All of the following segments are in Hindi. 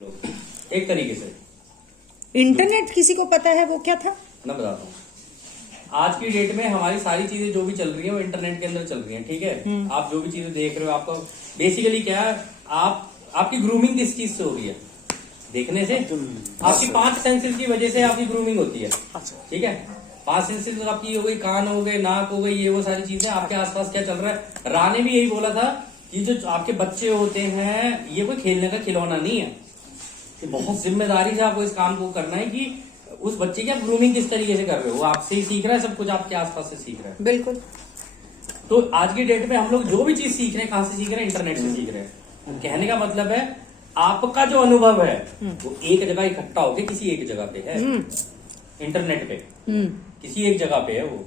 एक तरीके से। इंटरनेट किसी को पता है वो क्या था? मैं बताता हूँ। आज की डेट में हमारी सारी चीजें जो भी चल रही है वो इंटरनेट के अंदर चल रही है, ठीक है। आप जो भी चीजें देख रहे हो, आपको बेसिकली क्या है, आपकी ग्रूमिंग किस चीज से हो रही है? देखने से। आपकी 5 सेंसेस की वजह से आपकी ग्रूमिंग होती है, ठीक है। 5 सेंसेस आपकी हो गई, कान हो गए, नाक हो गई, ये वो सारी चीजें। आपके आसपास क्या चल रहा है? राने भी यही बोला था कि जो आपके बच्चे होते हैं ये कोई खेलने का खिलौना नहीं है, बहुत जिम्मेदारी से आपको इस काम को करना है कि उस बच्चे की आप ग्रूमिंग किस तरीके से कर रहे हो। वो आपसे ही सीख रहा है, सब कुछ आपके आसपास से सीख रहा है। बिल्कुल। तो आज की डेट में हम लोग जो भी चीज सीख रहे हैं, कहां से सीख रहे हैं? इंटरनेट से सीख रहे हैं। कहने का मतलब है आपका जो अनुभव है वो एक जगह इकट्ठा होके किसी एक जगह पे है, इंटरनेट पे किसी एक जगह पे है वो।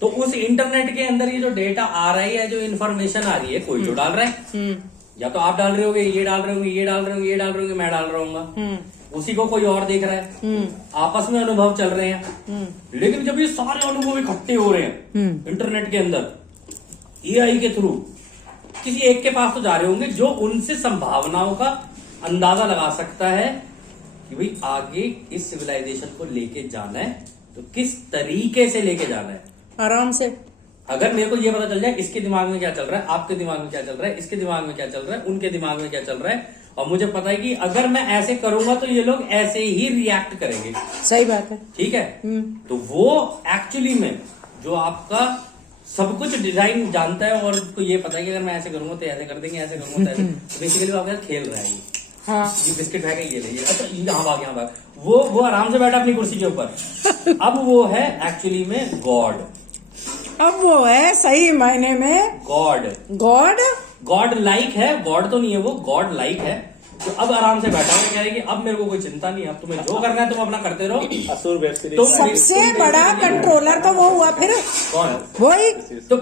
तो उस इंटरनेट के अंदर ये जो डेटा आ रहा है या जो इन्फॉर्मेशन आ रही है, कोई जो डाल रहा है, या तो आप डाल रहे होगे, ये डाल रहे होंगे, ये डाल रहे होंगे, ये डाल रहे होंगे, मैं डाल रहा हूँ, उसी को कोई और देख रहा है, आपस में अनुभव चल रहे हैं। लेकिन जब ये सारे अनुभव इकट्ठे हो रहे हैं इंटरनेट के अंदर एआई के थ्रू, किसी एक के पास तो जा रहे होंगे जो उनसे संभावनाओं का अंदाजा लगा सकता है कि भाई आगे इस सिविलाइजेशन को लेके जाना है तो किस तरीके से लेके जाना है। आराम से। अगर मेरे को ये पता चल जाए इसके दिमाग में क्या चल रहा है, आपके दिमाग में क्या चल रहा है, इसके दिमाग में क्या चल रहा है, उनके दिमाग में क्या चल रहा है, और मुझे पता है कि अगर मैं ऐसे करूंगा तो ये लोग ऐसे ही रिएक्ट करेंगे। सही बात है। ठीक है। तो वो एक्चुअली में जो आपका सब कुछ डिजाइन जानता है और उसको ये पता है कि अगर मैं ऐसे करूंगा तो ऐसे कर देंगे, ऐसे करूंगा तो ऐसे। तो बेसिकली वो आपके साथ खेल रहा है। हाँ। ये बिस्किट है, ये ले, अच्छा यहाँ भाग, यहाँ भाग। वो आराम से बैठा अपनी कुर्सी के ऊपर। अब वो है एक्चुअली में गॉड। अब वो है सही मायने में गॉड। गॉड लाइक है, गॉड तो नहीं है वो, गॉड लाइक है। तो अब आराम से बैठा है, कह रहे कि अब मेरे को कोई चिंता नहीं है, अब तुम्हें जो करना है तुम अपना करते रहो। असुर वेब सीरीज तो सबसे बड़ा कंट्रोलर तो वो हुआ फिर। कौन? वही। तो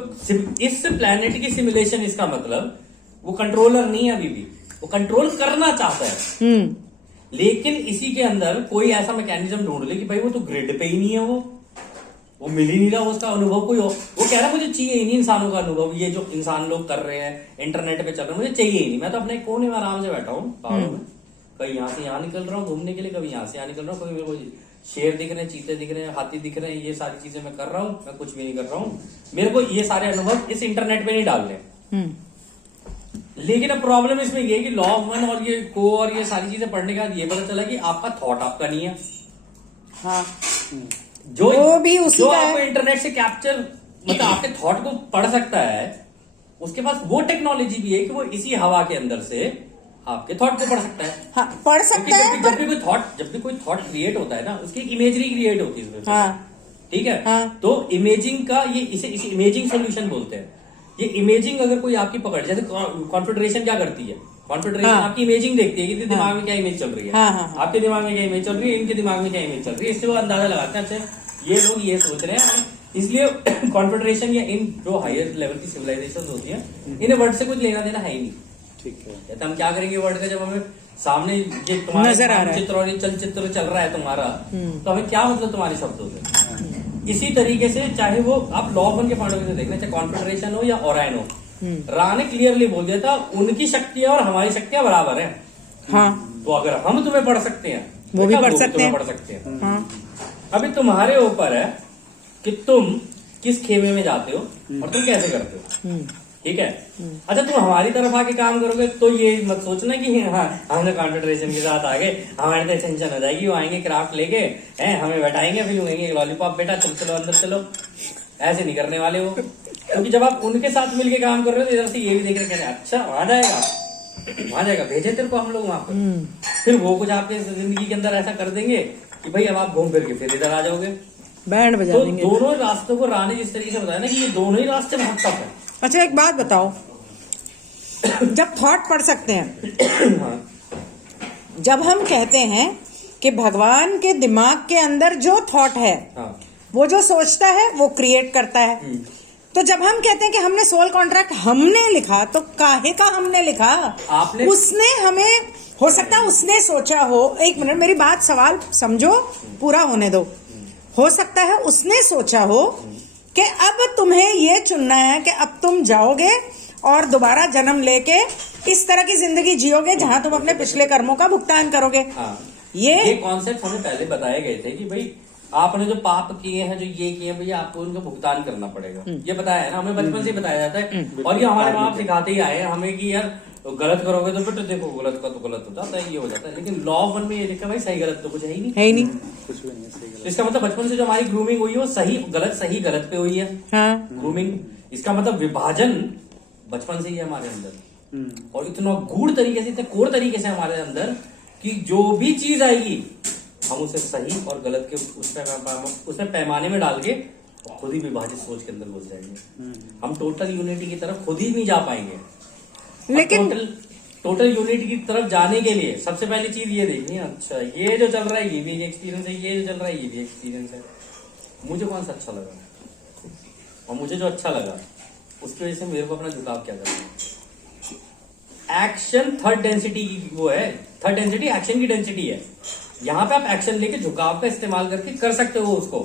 इस प्लेनेट की सिमुलेशन, इसका मतलब वो कंट्रोलर नहीं है अभी भी, वो कंट्रोल करना चाहता है। लेकिन इसी के अंदर कोई ऐसा मैकेनिज्म ढूंढ ले कि भाई वो तो ग्रिड पे ही नहीं है, वो मिल ही नहीं रहा उसका अनुभव कोई। वो कह रहा है मुझे चाहिए ही नहीं इंसानों का अनुभव, ये जो इंसान लोग कर रहे हैं इंटरनेट पे चल रहे हैं, मुझे चाहिए ही नहीं। मैं तो अपने कोने में आराम से बैठा हूँ पहाड़ों में, कहीं यहाँ से यहाँ निकल रहा हूँ घूमने के लिए, कभी यहाँ से यहाँ निकल रहा हूँ, कभी मेरे को शेर दिख रहे हैं, चीते दिख रहे हैं, हाथी दिख रहे हैं, ये सारी चीजें मैं कर रहा हूँ। मैं कुछ भी नहीं कर रहा हूँ, मेरे को ये सारे अनुभव इस इंटरनेट पे नहीं डालने। लेकिन अब प्रॉब्लम इसमें ये कि लॉ ऑफ वन और ये को और ये सारी चीजें पढ़ने के बाद ये पता चला कि आपका थॉट आपका नहीं है। हाँ। जो भी उसी जो का आपको है। इंटरनेट से कैप्चर, मतलब आपके थॉट को पढ़ सकता है, उसके पास वो टेक्नोलॉजी भी है कि वो इसी हवा के अंदर से आपके थॉट को पढ़ सकता है। हाँ, पढ़ सकता है। जब भी कोई थॉट क्रिएट होता है ना, उसकी एक इमेजरी क्रिएट होती है। हाँ। ठीक है। हाँ। तो इमेजिंग का इसे इमेजिंग सोल्यूशन बोलते हैं। ये इमेजिंग अगर कोई आपकी पकड़, जैसे कॉन्फेडरेशन क्या करती है, कॉन्फेडरेशन आपकी इमेजिंग देखती है कि दिमाग में क्या इमेज चल रही है। आपके दिमाग में क्या इमेज चल रही है, इनके दिमाग में क्या इमेज चल रही है, इससे वो अंदाजा लगाते हैं अच्छा ये लोग ये सोच रहे हैं। इसलिए कॉन्फेडरेशन या इन जो हायर लेवल की सिविलाइजेशन होती है, इन्हें वर्ड से कुछ लेना देना है ही नहीं। ठीक है। कहते हम क्या करेंगे वर्ड का, जब हमें सामने ये तुम्हारा नजर आ रहा है, चित्र और ये चलचित्र चल रहा है तुम्हारा, तो हमें क्या मतलब तुम्हारे शब्दों से। इसी तरीके से चाहे वो आप लॉ वन के पॉइंट ऑफ व्यू से देखना, चाहे कॉन्फेडरेशन हो या ओरायन हो, रा ने क्लियरली बोल दिया था उनकी शक्तियां और हमारी शक्तियां बराबर हैं। हाँ। तो अगर हम तुम्हें पढ़ सकते हैं, वो भी तो पढ़ सकते हैं। पढ़ सकते हैं। हाँ। अभी तुम्हारे ऊपर है कि तुम किस खेमे में जाते हो और तुम कैसे करते हो। ठीक है। अच्छा तुम हमारी तरफ आके काम करोगे तो ये मत सोचना कि हाँ हमने कॉन्फेडरेशन के साथ आगे हमारी तो टेंशन हो जाएगी, वो आएंगे क्राफ्ट लेके हमें बैठाएंगे, फिर कहेंगे लॉलीपॉप बेटा चलो अंदर चलो। ऐसे नहीं करने वाले वो, क्योंकि जब आप उनके साथ मिलके काम कर रहे हो तो इधर से ये भी देख रहे कहते हैं अच्छा वहां जाएगा भेजे तेरे को हम लोग वहां पर। फिर वो कुछ आपके जिंदगी के अंदर ऐसा कर देंगे कि भाई अब आप घूम फिर के फिर इधर आ जाओगे, बैंड बजा तो देंगे। दोनों रास्तों को रानी जिस तरीके से बताया ना कि ये दोनों ही रास्ते बहुत टफ है। अच्छा एक बात बताओ, जब थॉट पढ़ सकते हैं, जब हम कहते हैं कि भगवान के दिमाग के अंदर जो थॉट है, वो जो सोचता है वो क्रिएट करता है, तो जब हम कहते हैं कि हमने सोल कॉन्ट्रैक्ट हमने लिखा, तो काहे का हमने लिखा? आपने उसने हमें, हो सकता है उसने सोचा हो, एक मिनट मेरी बात सवाल समझो, पूरा होने दो। हो सकता है उसने सोचा हो कि अब तुम्हें ये चुनना है कि अब तुम जाओगे और दोबारा जन्म लेके इस तरह की जिंदगी जियोगे जहां तुम अपने पिछले कर्मों का भुगतान करोगे। हाँ, ये कॉन्सेप्ट हमें पहले बताए गए थे कि भाई आपने जो पाप किए हैं, जो ये किए हैं, भैया आपको उनका भुगतान करना पड़ेगा। ये बताया है ना, हमें बचपन से ही बताया जाता है। और ये हमारे माँ बाप सिखाते ही आए हैं हमें कि यार गलत करोगे तो बेटा देखो गलत का तो गलत हो जाता है, ये हो जाता है। लेकिन लॉ ऑफ वन में ये लिखा भाई सही गलत तो कुछ है ही नहीं, है ही नहीं। कुछ भी नहीं है, सही गलत। इसका मतलब बचपन से जो हमारी ग्रूमिंग हुई है वो सही गलत पे हुई है। हाँ, ग्रूमिंग, इसका मतलब विभाजन बचपन से ही है हमारे अंदर, और इतना गूढ़ तरीके से, इतने कोर तरीके से हमारे अंदर कि जो भी चीज आएगी हम उसे सही और गलत के उसमें पैमाने में डाल के खुद ही विभाजित सोच के अंदर घुस जाएंगे। हम टोटल यूनिटी की तरफ खुद ही नहीं जा पाएंगे। लेकिन टोटल यूनिटी की तरफ जाने के लिए सबसे पहली चीज ये देखनी है, अच्छा ये जो चल रहा है ये भी एक एक्सपीरियंस है, ये जो चल रहा है ये भी एक्सपीरियंस है, मुझे कौन सा अच्छा लगा, और मुझे जो अच्छा लगा उसकी वजह से मेरे को अपना झुकाव क्या करना है। एक्शन थर्ड डेंसिटी की वो है, थर्ड डेंसिटी एक्शन की डेंसिटी है। यहाँ पे आप एक्शन लेके झुकाव का इस्तेमाल करके कर सकते हो उसको,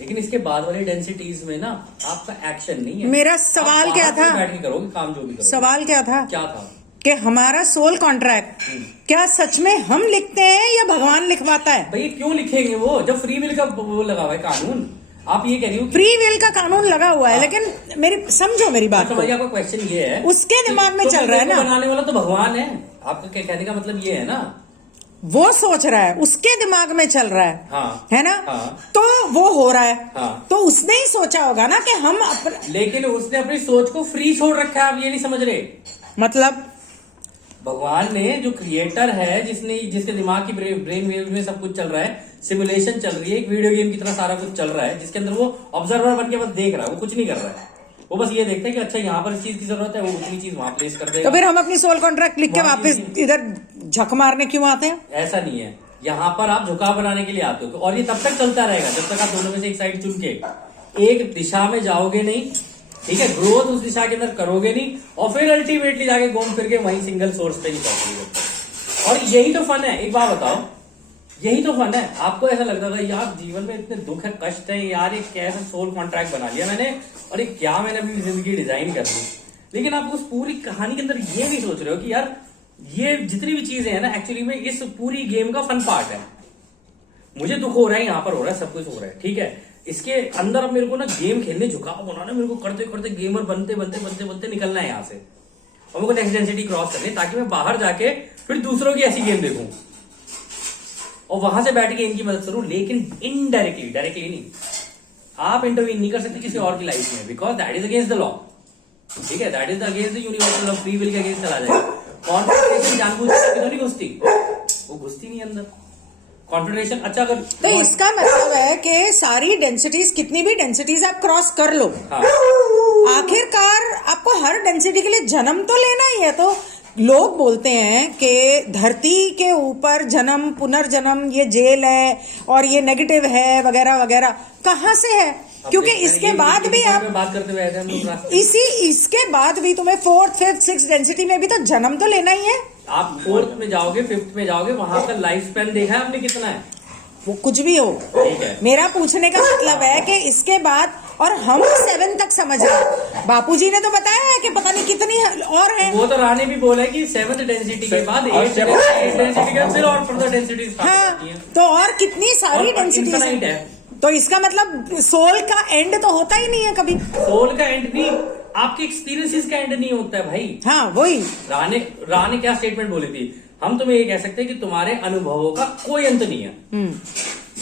लेकिन इसके बाद वाली डेंसिटीज में ना आपका एक्शन नहीं है। मेरा सवाल क्या था, बैठ के करोगे काम, जो भी करोगे। सवाल क्या था कि हमारा सोल कॉन्ट्रैक्ट क्या सच में हम लिखते हैं या भगवान लिखवाता है? भाई क्यों लिखेंगे वो, जब फ्री विल का वो लगा हुआ है कानून। आप ये कह रही हो फ्री विल का कानून लगा हुआ है, लेकिन समझो मेरी बात को, आपका क्वेश्चन ये है उसके दिमाग में चल रहा है ना, बनाने वाला तो भगवान है। आपका कहने का मतलब ये है ना, वो सोच रहा है, उसके दिमाग में चल रहा है, हाँ, है ना, हाँ, तो वो हो रहा है, हाँ, तो उसने ही सोचा होगा ना कि हम लेकिन उसने अपनी सोच को फ्री छोड़ रखा है। आप ये नहीं समझ रहे, मतलब भगवान ने जो क्रिएटर है, जिसके दिमाग की ब्रेन वेव में सब कुछ चल रहा है, सिमुलेशन चल रही है, एक वीडियो गेम की तरह सारा कुछ चल रहा है, जिसके अंदर वो ऑब्जर्वर बन के बस देख रहा है, वो कुछ नहीं कर रहा है। वो बस ये देखता है कि अच्छा यहाँ पर इस चीज की जरूरत है, वो उतनी चीज वहां प्लेस कर देगा। तो फिर हम अपनी सोल कॉन्ट्रैक्ट लिख के वापस इधर झक मारने क्यों आते हैं? ऐसा नहीं है, यहाँ पर आप झुकाव बनाने के लिए आते हो, और ये तब तक चलता रहेगा जब तक आप दोनों में से एक साइड चुन के एक दिशा में जाओगे नहीं, ठीक है, ग्रोथ उस दिशा के अंदर करोगे नहीं, और फिर अल्टीमेटली जाके घूम फिर के वहीं सिंगल सोर्स पे ही पहुंचोगे। और यही तो फन है। एक बात बताओ, यही तो फन है। आपको ऐसा लगता था यार जीवन में इतने दुख है, कष्ट है, यार ये कैसा सोल कॉन्ट्रैक्ट बना लिया मैंने, और ये क्या मैंने अपनी जिंदगी डिजाइन कर दी। लेकिन आप उस पूरी कहानी के अंदर ये नहीं सोच रहे हो कि यार ये जितनी भी चीजें हैं ना, एक्चुअली में इस पूरी गेम का फन पार्ट है। मुझे दुख हो रहा है, यहाँ पर हो रहा है, सब कुछ हो रहा है, ठीक है, इसके अंदर अब मेरे को ना गेम खेलने, झुकाव बनाना, मेरे को करते करते गेमर बनते निकलना है यहाँ से, और मेरे को नेक्स्ट डेंसिटी क्रॉस करनी, ताकि मैं बाहर जाके फिर दूसरों की ऐसी गेम देखूं और वहां से बैठ के इनकी मदद करूं, लेकिन इनडायरेक्टली, डायरेक्टली नहीं। आप इंटरवीन नहीं कर सकते किसी और की लाइफ में, because that is against the law, ठीक है, that is against the universal law, free will के अगेंस्ट चला जाएगा। कॉन्फिडेंस जानबूझ के तो नहीं घुसती, वो घुसती नहीं अंदर कॉन्फिडेंस। अच्छा, अगर तो इसका मतलब है कि सारी डेंसिटीज, कितनी भी डेंसिटीज आप क्रॉस कर लो, हाँ, आखिरकार आपको हर डेंसिटी के लिए जन्म तो लेना ही है। तो लोग बोलते हैं कि धरती के ऊपर जन्म, पुनर्जन्म ये जेल है और ये नेगेटिव है वगैरह वगैरह, कहाँ से है? क्योंकि इसके बाद भी आप बात करते हुए आए थे इसके बाद भी तुम्हें 4th, 5th, 6th डेंसिटी में भी तो जन्म तो लेना ही है। आप 4th में जाओगे, 5th में जाओगे, वहां का लाइफ स्पैन देखा है आपने कितना है? वो कुछ भी हो, ठीक है, मेरा पूछने का मतलब है कि इसके बाद, और हम 7 तक समझ रहे हैं, बापूजी ने तो बताया है कि पता नहीं कितनी और है। वो तो रानी भी बोला है कि 7th डेंसिटी के बाद 8th डेंसिटी के फिर और फर्दर डेंसिटी हाँ, तो और कितनी सारी डेंसिटी है। तो इसका मतलब सोल का एंड तो होता ही नहीं है कभी। सोल का एंड भी आपके एक्सपीरियंसेस का एंड नहीं होता है भाई। हाँ, वही रानी क्या स्टेटमेंट बोली थी, हम तुम्हें ये कह सकते हैं कि तुम्हारे अनुभवों का कोई अंत नहीं है,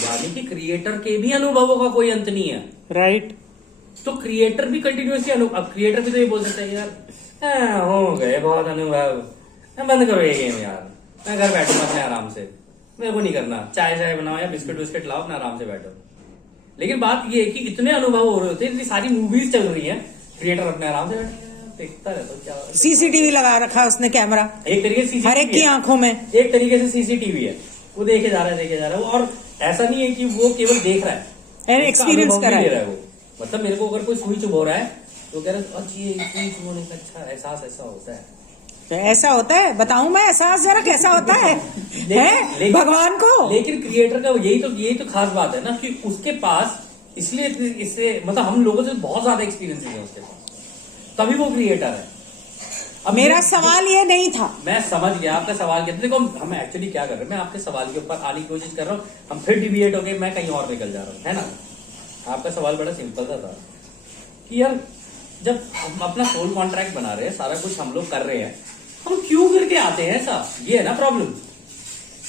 यानी कि क्रिएटर के भी अनुभवों का कोई अंत नहीं है, राइट। तो क्रिएटर भी कंटिन्यूसली अब क्रिएटर भी तो ये बोल सकते हैं यार हो गए बहुत अनुभव, बंद करो ये गेम यार, मैं घर बैठूंगा अपने आराम से, मेरे को नहीं करना, चाय बनाओ या बिस्किट विस्किट लाओ, अपने आराम से बैठो। लेकिन बात ये है कि इतने अनुभव हो रहे होते हैं, इतनी सारी मूवीज चल रही हैं, क्रिएटर अपने आराम से देखता रहता, क्या सीसीटीवी लगा रखा है उसने, कैमरा एक तरीके से हर एक की आंखों में, एक तरीके से सीसीटीवी है, वो देखे जा रहा है वो, और ऐसा नहीं है कि वो केवल देख रहा है, एक्सपीरियंस कर रहा है वो। मतलब मेरे को अगर कोई सुई चुभ हो रहा है तो कह रहा है अच्छा ये सुई चुभने का अच्छा एहसास ऐसा होता है, तो ऐसा होता है, बताऊं मैं एहसास जरा कैसा होता है, है भगवान को। लेकिन क्रिएटर का यही तो खास बात है ना कि उसके पास, इसलिए इससे मतलब हम लोगों से बहुत ज्यादा एक्सपीरियंस है उसके पास, तभी वो क्रिएटर है। अब मेरा सवाल ये नहीं था। मैं समझ गया आपका सवाल क्या था। देखो हम एक्चुअली क्या कर रहे हैं, मैं आपके सवाल के ऊपर आने की कोशिश कर रहा हूँ, हम फिर डिविएट हो गए, मैं कहीं और निकल जा रहा हूँ, है ना। आपका सवाल बड़ा सिंपल सा था कि यार जब हम अपना सोल कॉन्ट्रैक्ट बना रहे हैं, सारा कुछ हम लोग कर रहे हैं, हम क्यों करके आते हैं ऐसा, ये है ना प्रॉब्लम।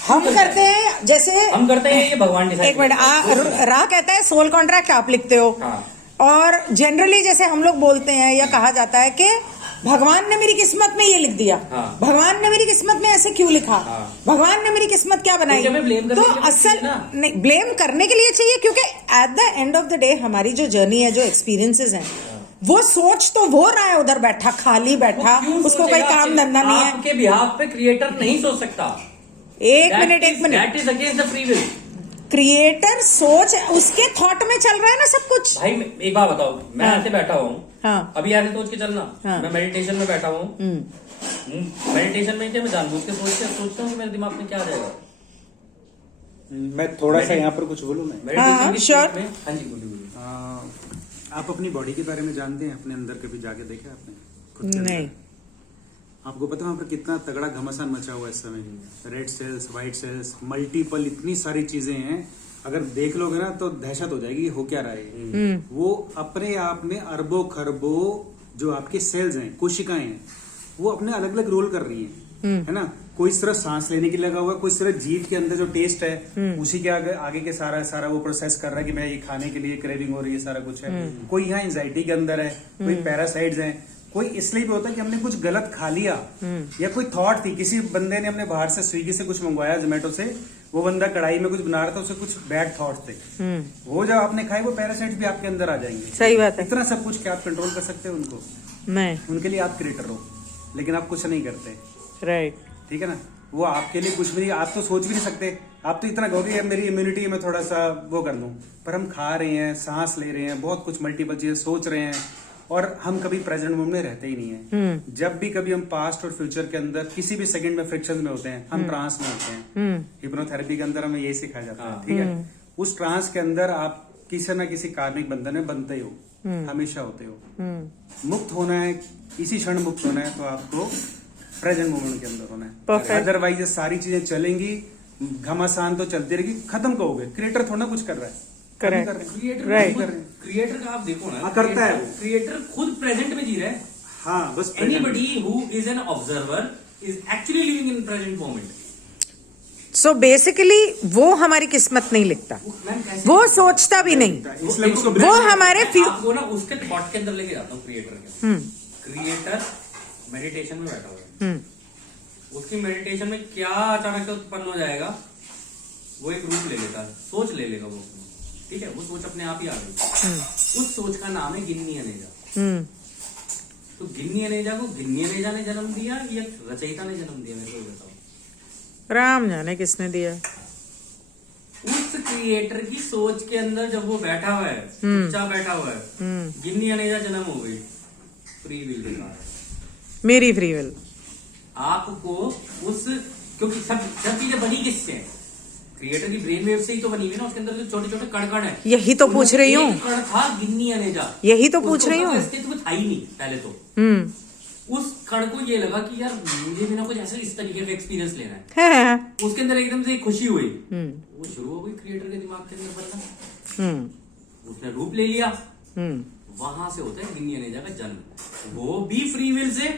हम करते हैं जैसे हम करते हैं, ये भगवान डिसाइड। एक मिनट, राह कहता है सोल कॉन्ट्रैक्ट आप लिखते हो। हाँ। और जनरली जैसे हम लोग बोलते हैं या कहा जाता है कि भगवान ने मेरी किस्मत में ये लिख दिया, हाँ। भगवान ने मेरी किस्मत में ऐसे क्यों लिखा, हाँ। भगवान ने मेरी किस्मत क्या बनाई। तो ब्लेम तो असल नहीं, ब्लेम करने के लिए चाहिए, क्योंकि at the end of the day हमारी जो जर्नी है, जो एक्सपीरियंसेस हैं, वो सोच तो वो रहा है उधर बैठा, खाली बैठा, उसको कोई काम धंधा नहीं है। आपके बिहाफ पे क्रिएटर नहीं सोच सकता। एक minute that is against the free will. Creator सोच उसके थॉट में चल रहा है ना सब कुछ। भाई एक बात बताओ, मैं ऐसे बैठा हूँ, हाँ। अभी ऐसे सोच के चलना, हाँ। मैं मेडिटेशन में बैठा हूँ, मेडिटेशन में क्या मैं जानबूझ के सोचता हूँ कि मेरे दिमाग में क्या आ जाएगा। मैं थोड़ा सा यहाँ पर कुछ बोलूँ मैं। मेडिटेशन की sure। स्टेट में, हाँ जी बोलिए। आप अपनी बॉडी के बारे में जानते हैं? अपने अंदर कभी जाके देखे आपने खुद के अंदर? नहीं। आपको पता है वहाँ पर कितना तगड़ा घमासान मचा हुआ है इस समय? Red cells, white cells, multiple, इतनी सारी चीजें हैं, अगर देख लोगे ना तो दहशत हो जाएगी हो क्या रहा है। वो अपने आप में अरबों खरबों जो आपके सेल्स हैं, कोशिकाएं हैं, वो अपने अलग अलग रोल कर रही हैं, है ना। कोई सिर्फ सांस लेने के लिए लगा हुआ है, कोई सिर्फ जीभ के अंदर जो टेस्ट है उसी के आगे के सारा वो प्रोसेस कर रहा है कि मैं ये खाने के लिए क्रेविंग हो रही है, सारा कुछ है। कोई यहाँ एंजाइटी के अंदर है, कोई पैरासाइट्स हैं, कोई इसलिए भी होता है कि हमने कुछ गलत खा लिया, या कोई थॉट थी, किसी बंदे ने हमने बाहर से स्विगी से कुछ मंगवाया, जोमेटो से, वो बंदा कढ़ाई में कुछ बना रहा था, उसे कुछ बैड थॉट्स थे, वो जब आपने खाए वो पैरासाइट्स भी आपके अंदर आ जाएंगे। सही बात है। इतना सब कुछ क्या आप कंट्रोल कर सकते हो उनको? नहीं। उनके लिए आप क्रिएटर हो, लेकिन आप कुछ नहीं करते। राइट। ठीक है ना। वो आपके लिए कुछ भी नहीं, आप तो सोच भी नहीं सकते। आप तो इतना कहोगे मेरी इम्यूनिटी में थोड़ा सा वो कर लूं, पर हम खा रहे हैं, सांस ले रहे हैं, बहुत कुछ मल्टीपल चीजें सोच रहे हैं, और हम कभी प्रेजेंट मोमेंट में रहते ही नहीं है। जब भी कभी हम पास्ट और फ्यूचर के अंदर किसी भी सेकंड में फ्रिक्शन में होते हैं, हम ट्रांस में होते हैं। हिप्नोथेरेपी के अंदर हमें यही सिखाया जाता है, ठीक है। उस ट्रांस के अंदर आप किसी न किसी कार्मिक बंधन में बनते हो, हमेशा होते हो। मुक्त होना है, इसी क्षण मुक्त होना है, तो आपको प्रेजेंट मोमेंट के अंदर होना है। अदरवाइज ये सारी चीजें चलेंगी, घमासान तो चलती रहेगी, खत्म कहोगे। क्रिएटर थोड़ा कुछ कर रहा है, क्रिएटर का आप देखो ना, करता है वो। क्रिएटर खुद प्रेजेंट में जी रहा है। हाँ, बस anybody who is an observer is actually living in present moment. So basically वो हमारी किस्मत नहीं लिखता, वो सोचता भी नहीं, वो हमारे आपको ना उसके थॉट के अंदर लेके जाता हूँ। क्रिएटर के क्रिएटर मेडिटेशन में बैठा हुआ है, उसकी मेडिटेशन में क्या अचानक से उत्पन्न हो जाएगा, वो एक रूप ले लेता है, सोच ले लेगा वो, ठीक है। वो सोच अपने आप ही आ गई, उस सोच का नाम है गिन्नी अनेजा। तो गिन्नी अनेजा को गिन्नी अनेजा ने जन्म दिया या रचयिता ने जन्म दिया, मेरे को बताओ। राम जाने किसने दिया। उस क्रिएटर की सोच के अंदर जब वो बैठा हुआ है, चुपचाप बैठा हुआ है, गिन्नी अनेजा जन्म हो गई फ्री विल के साथ। मेरी फ्री विल आपको उस, क्योंकि सब चीजें बनी किससे है, क्रिएटर की ब्रेन वेव से ही तो बनी हुई ना। उसके अंदर जो छोटे छोटे कण है, यही तो पूछ रही हूँ। कण था गिन्नी अनेजा, यही तो पूछ रही हूँ। अस्तित्व था ही नहीं पहले तो। उस कण को ये लगा कि यार मुझे भी ना कुछ ऐसा इस तरीके का एक्सपीरियंस लेना है। उसके अंदर एकदम से खुशी हुई, वो शुरू हो गई क्रिएटर के दिमाग के अंदर बनना। उसने रूप ले लिया, वहां से होता है गिन्नी अनेजा का जन्म, वो भी फ्री विल से।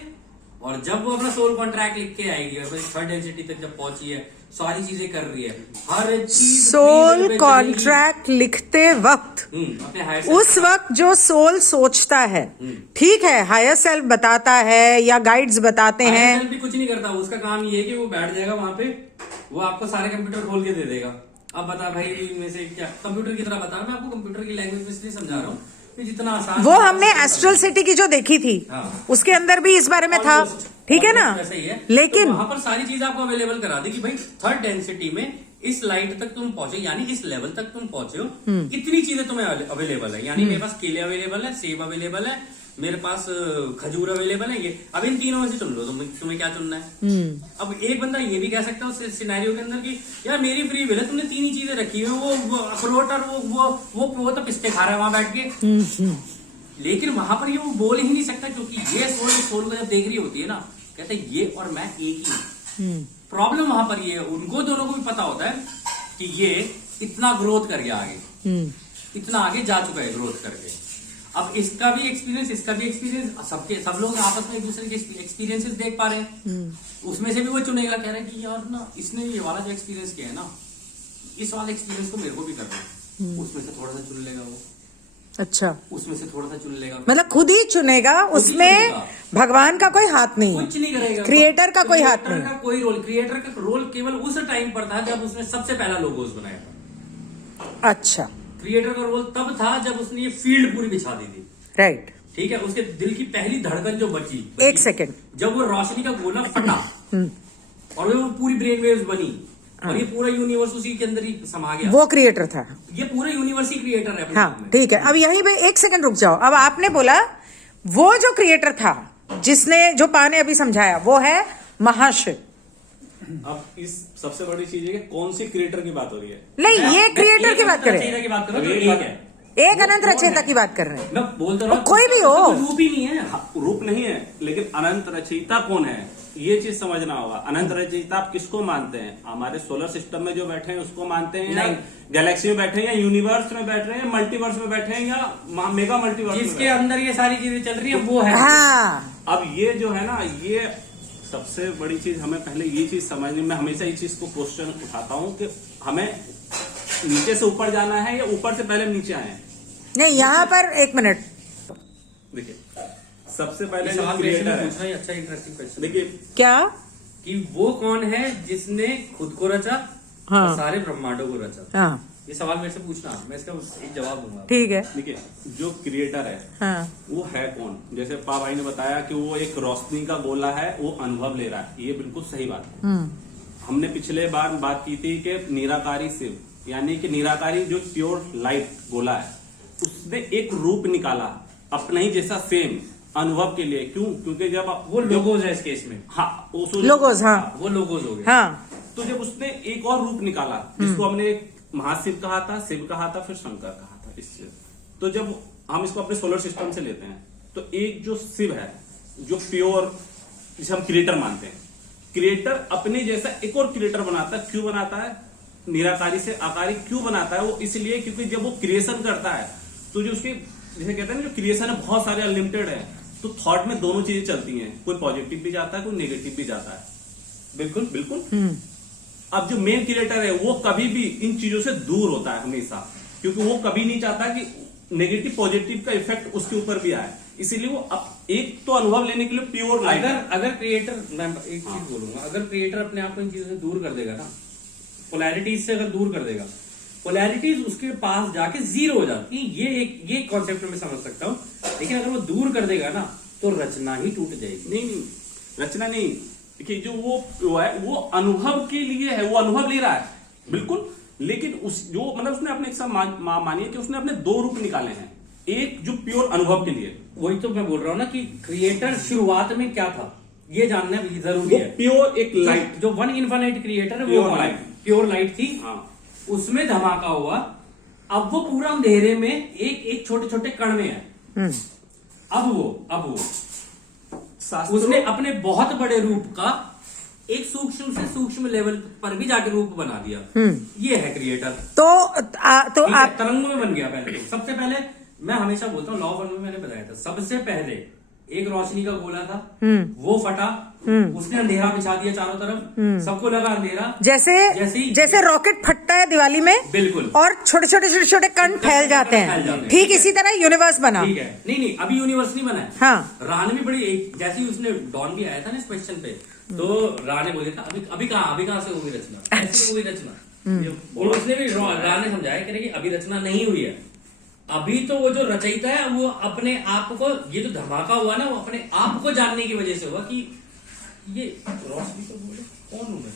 और जब वो अपना सोल कॉन्ट्रैक्ट लिख के आएगी, थर्ड डेंसिटी तक जब पहुंची है, सारी चीजें कर रही है, हर चीज सोल कॉन्ट्रैक्ट लिखते वक्त अपने उस वक्त जो सोल सोचता है, ठीक है, हायर सेल्फ बताता है या गाइड्स बताते हैं, हायर सेल्फ भी कुछ नहीं करता। उसका काम ये है कि वो बैठ जाएगा वहां पे, वो आपको सारे कंप्यूटर खोल के दे देगा। अब बता भाई इनमें से क्या, कंप्यूटर की तरह बता, मैं आपको कंप्यूटर की लैंग्वेज में इसलिए समझा रहा हूँ जितना आसान। वो हमने एस्ट्रल सिटी की जो देखी थी, उसके अंदर भी इस बारे में था, ठीक है ना। सही है, लेकिन तो वहां पर सारी चीज आपको अवेलेबल करा दी कि भाई थर्ड डेंसिटी में इस लाइट तक तुम पहुंचे, यानी इस लेवल तक तुम पहुंचे हो, इतनी चीजें तुम्हें अवेलेबल है। यानी मेरे पास केले अवेलेबल है, सेब अवेलेबल है, मेरे पास खजूर अवेलेबल है। ये अब इन तीनों में से चुन लो, तुम्हें क्या चुनना है। अब एक बंदा ये भी कह सकता है उस सिनेरियो के अंदर कि यार मेरी फ्री विल है, तुमने तीन ही चीजें रखी हुई, वो अखरोट और वो तो पिस्ते खा रहा है वहां बैठ के। लेकिन वहां पर ये वो बोल ही नहीं सकता, क्योंकि ये सोल को जब देख रही होती है ना, कहते हैं ये और मैं एक ही हूं। प्रॉब्लम वहां पर ये है, उनको दोनों को भी पता होता है कि ये इतना ग्रोथ कर गया आगे, इतना आगे जा चुका है ग्रोथ करके। अब इसका भी एक्सपीरियंस, इसका भी एक्सपीरियंस, सब लोग आपस में एक दूसरे के एक्सपीरियंसेस देख पा रहे हैं। उसमें से भी वो चुनेगा, कह रहा है कि यार ना इसने ये वाला जो एक्सपीरियंस किया है ना, इस वाले एक्सपीरियंस को मेरे को भी करना है। उसमें से थोड़ा सा चुन लेगा वो, अच्छा, उसमें से थोड़ा सा चुन लेगा, मतलब खुद ही चुनेगा, उसमें भगवान का कोई हाथ नहीं, कुछ नहीं करेगा, क्रिएटर का कोई हाथ नहीं, का कोई रोल, क्रिएटर का रोल केवल उस टाइम पर था जब उसने सबसे पहला लोगोस बनाया था। अच्छा, क्रिएटर का रोल तब था जब उसने ये फील्ड पूरी बिछा दी थी, राइट, ठीक है। उसके दिल की पहली धड़कन जो बची, एक सेकंड, जब वो रोशनी का गोला फटा और वो पूरी ब्रेन वेव्स बनी और ये पूरा यूनिवर्स उसी के अंदर ही समा गया, वो क्रिएटर था। ये पूरा यूनिवर्स ही क्रिएटर है। हाँ ठीक है, अब यहीं पे एक सेकंड रुक जाओ। अब आपने बोला वो जो क्रिएटर था, जिसने जो पा ने अभी समझाया, वो है महाशिव। अब इस सबसे बड़ी चीज है कि कौन सी क्रिएटर की बात हो रही है। नहीं, ये क्रिएटर की बात करें, की बात करो, एक है, एक अनंत रचयिता की बात कर रहे हैं। मैं बोलता रहा, कोई भी हो, रूप ही नहीं है, रूप नहीं है, लेकिन अनंत रचयिता कौन है ये चीज समझना होगा। अनंत रचयिता आप किसको मानते हैं? हमारे सोलर सिस्टम में जो बैठे हैं उसको मानते हैं, या गैलेक्सी में बैठे हैं, या यूनिवर्स में बैठ रहे हैं, मल्टीवर्स में बैठे हैं, या मेगा मल्टीवर्स जिसके अंदर ये सारी चीजें चल रही है वो है। हाँ, अब ये जो है ना, ये सबसे बड़ी चीज, हमें पहले ये चीज समझने में, हमेशा इस चीज को क्वेश्चन उठाता हूँ कि हमें नीचे से ऊपर जाना है या ऊपर से पहले नीचे आए। नहीं, यहाँ पर एक मिनट, देखिए सबसे पहले जो सवाल क्रिएटर है, पूछना ही अच्छा इंटरेस्टिंग क्वेश्चन। देखिए क्या कि वो कौन है जिसने खुद को रचा, हाँ, और सारे ब्रह्मांडों को रचा? हाँ, ये सवाल मेरे से पूछना, मैं इसका एक जवाब दूंगा। ठीक है, देखिए जो क्रिएटर है हाँ, वो है कौन? जैसे पा भाई ने बताया कि वो एक रोशनी का गोला है, वो अनुभव ले रहा है, ये बिल्कुल सही बात है। हमने पिछले बार बात की थी कि निराकारी शिव, यानी कि निराकारी जो प्योर लाइट गोला है, उसने एक रूप निकाला अपना ही जैसा सेम अनुभव के लिए। क्यों? क्योंकि जब आप वो लोगोज है इस केस में, हाँ लोगोज, हाँ, वो लोगोज हो गए, हाँ, तो जब उसने एक और रूप निकाला जिसको हमने महाशिव कहा था, शिव कहा था, फिर शंकर कहा था, इससे तो जब हम इसको अपने सोलर सिस्टम से लेते हैं तो एक जो शिव है, जो प्योर, जिसे हम क्रिएटर मानते हैं, क्रिएटर अपने जैसा एक और क्रिएटर बनाता है। क्यों बनाता है? निराकारी से आकारी क्यों बनाता है? वो इसलिए क्योंकि जब वो क्रिएशन करता है तो जो उसके, जैसे कहते हैं ना, जो क्रिएशन है बहुत सारे अनलिमिटेड है, तो थॉट में दोनों चीजें चलती हैं, कोई पॉजिटिव भी जाता है, कोई नेगेटिव भी जाता है। बिल्कुल बिल्कुल। अब जो मेन क्रिएटर है वो कभी भी इन चीजों से दूर होता है हमेशा, क्योंकि वो कभी नहीं चाहता कि नेगेटिव पॉजिटिव का इफेक्ट उसके ऊपर भी आए, इसीलिए वो एक तो अनुभव लेने के लिए प्योर लाइट। अगर क्रिएटर, मैं एक चीज बोलूंगा, अगर क्रिएटर अपने आप को इन चीजों से दूर कर देगा ना, पोलैरिटीज से अगर दूर कर देगा, पोलैरिटीज उसके पास जाके जीरो हो जाती है, ये कॉन्सेप्ट में समझ सकता हूँ। लेकिन अगर वो दूर कर देगा ना तो रचना ही टूट जाएगी। नहीं, रचना नहीं, देखिए जो वो है वो अनुभव के लिए है, वो अनुभव ले रहा है बिल्कुल। लेकिन उस जो मतलब उसने अपने एक मानिए कि उसने अपने दो रूप निकाले हैं, एक जो प्योर अनुभव के लिए, वही तो मैं बोल रहा हूँ ना कि क्रिएटर शुरुआत में क्या था ये जानना भी जरूरी है। प्योर एक लाइट, जो वन इनफाइनाइट क्रिएटर है वो लाइट, प्योर लाइट थी, हाँ। उसमें धमाका हुआ, अब वो पूरा अंधेरे में एक छोटे छोटे कण में है। अब वो उसने अपने बहुत बड़े रूप का एक सूक्ष्म से सूक्ष्म लेवल पर भी जाके रूप बना दिया। ये है क्रिएटर। तो आप तरंगों में बन गया। पहले सबसे पहले मैं हमेशा बोलता हूँ, लॉ ऑफ वन में मैंने बताया था, सबसे पहले एक रोशनी का गोला था, वो फटा, उसने अंधेरा बिछा दिया चारों तरफ, सबको लगा अंधेरा, जैसे रॉकेट फटता है दिवाली में, बिल्कुल, और छोटे छोटे कण फैल जाते हैं, ठीक इसी तरह यूनिवर्स बना। ठीक है, नहीं अभी यूनिवर्स नहीं बना है। हाँ, राह ने भी बड़ी जैसे ही उसने डॉन भी आया था ना इस क्वेश्चन पे, तो राह ने बोला था अभी कहाँ से होगी रचना, ऐसे हुई रचना। और उसने भी राह ने समझाया कि अभी रचना नहीं हुई है, अभी तो वो जो रचयिता है वो अपने आप को, ये जो धमाका हुआ ना, वो अपने आप को जानने की वजह से हुआ कि ये रोशनी तो बोले कौन हूं मैं,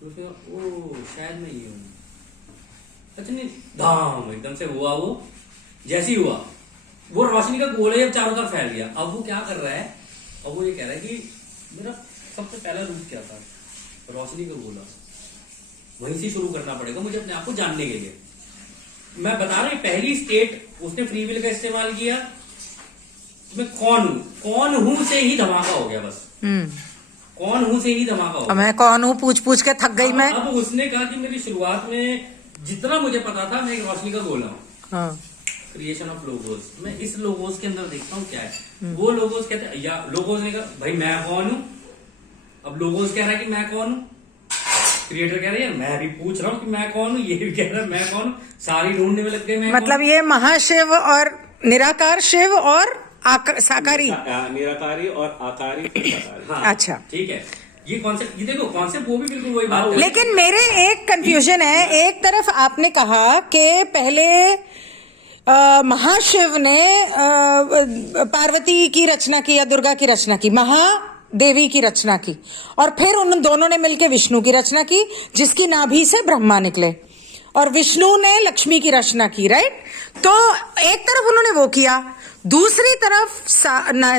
तो ओ शायद मैं ये हूं। अच्छा नहीं, धाम एकदम से हुआ, वो जैसे ही हुआ वो रोशनी का गोला जब चारों तरफ फैल गया, अब वो क्या कर रहा है, अब वो ये कह रहा है कि मेरा सबसे पहला रूप क्या था, रोशनी का गोला, वहीं से शुरू करना पड़ेगा मुझे अपने आप को जानने के लिए। मैं बता रहा हूँ पहली स्टेट उसने फ्री विल का इस्तेमाल किया, मैं कौन हूं से ही धमाका हो गया बस। कौन हूं से ही धमाका हो गया। मैं कौन हूँ पूछ के थक गई मैं। अब उसने कहा कि मेरी शुरुआत में जितना मुझे पता था मैं एक रोशनी का गोला हूँ। हाँ। क्रिएशन ऑफ लोगोस, मैं इस लोगोस के अंदर देखता हूँ क्या है। वो लोगोस कहते हैं, या लोगोस ने कहा भाई मैं कौन हूँ। अब लोगोस कह रहा है कि मैं कौन हूँ, क्रिएटर कह रहे हैं मैं भी पूछ रहा हूँ कि मैं कौन हूँ, ये भी कह रहा है मैं कौन हूँ, सारी ढूंढने में लग गए मैं मतलब ये महाशिव और निराकार शिव और साकारी, निराकारी और आकारी फिर साकारी। हाँ, अच्छा ठीक है। ये कॉन्सेप्ट, ये देखो कॉन्सेप्ट वो भी बिल्कुल वही बात है। लेकिन मेरे एक कंफ्यूजन है। एक तरफ आपने कहा कि पहले महाशिव ने पार्वती की रचना की या दुर्गा की रचना की, महादेवी की रचना की, और फिर उन दोनों ने मिलकर विष्णु की रचना की जिसकी नाभि से ब्रह्मा निकले, और विष्णु ने लक्ष्मी की रचना की, राइट। तो एक तरफ उन्होंने वो किया, दूसरी तरफ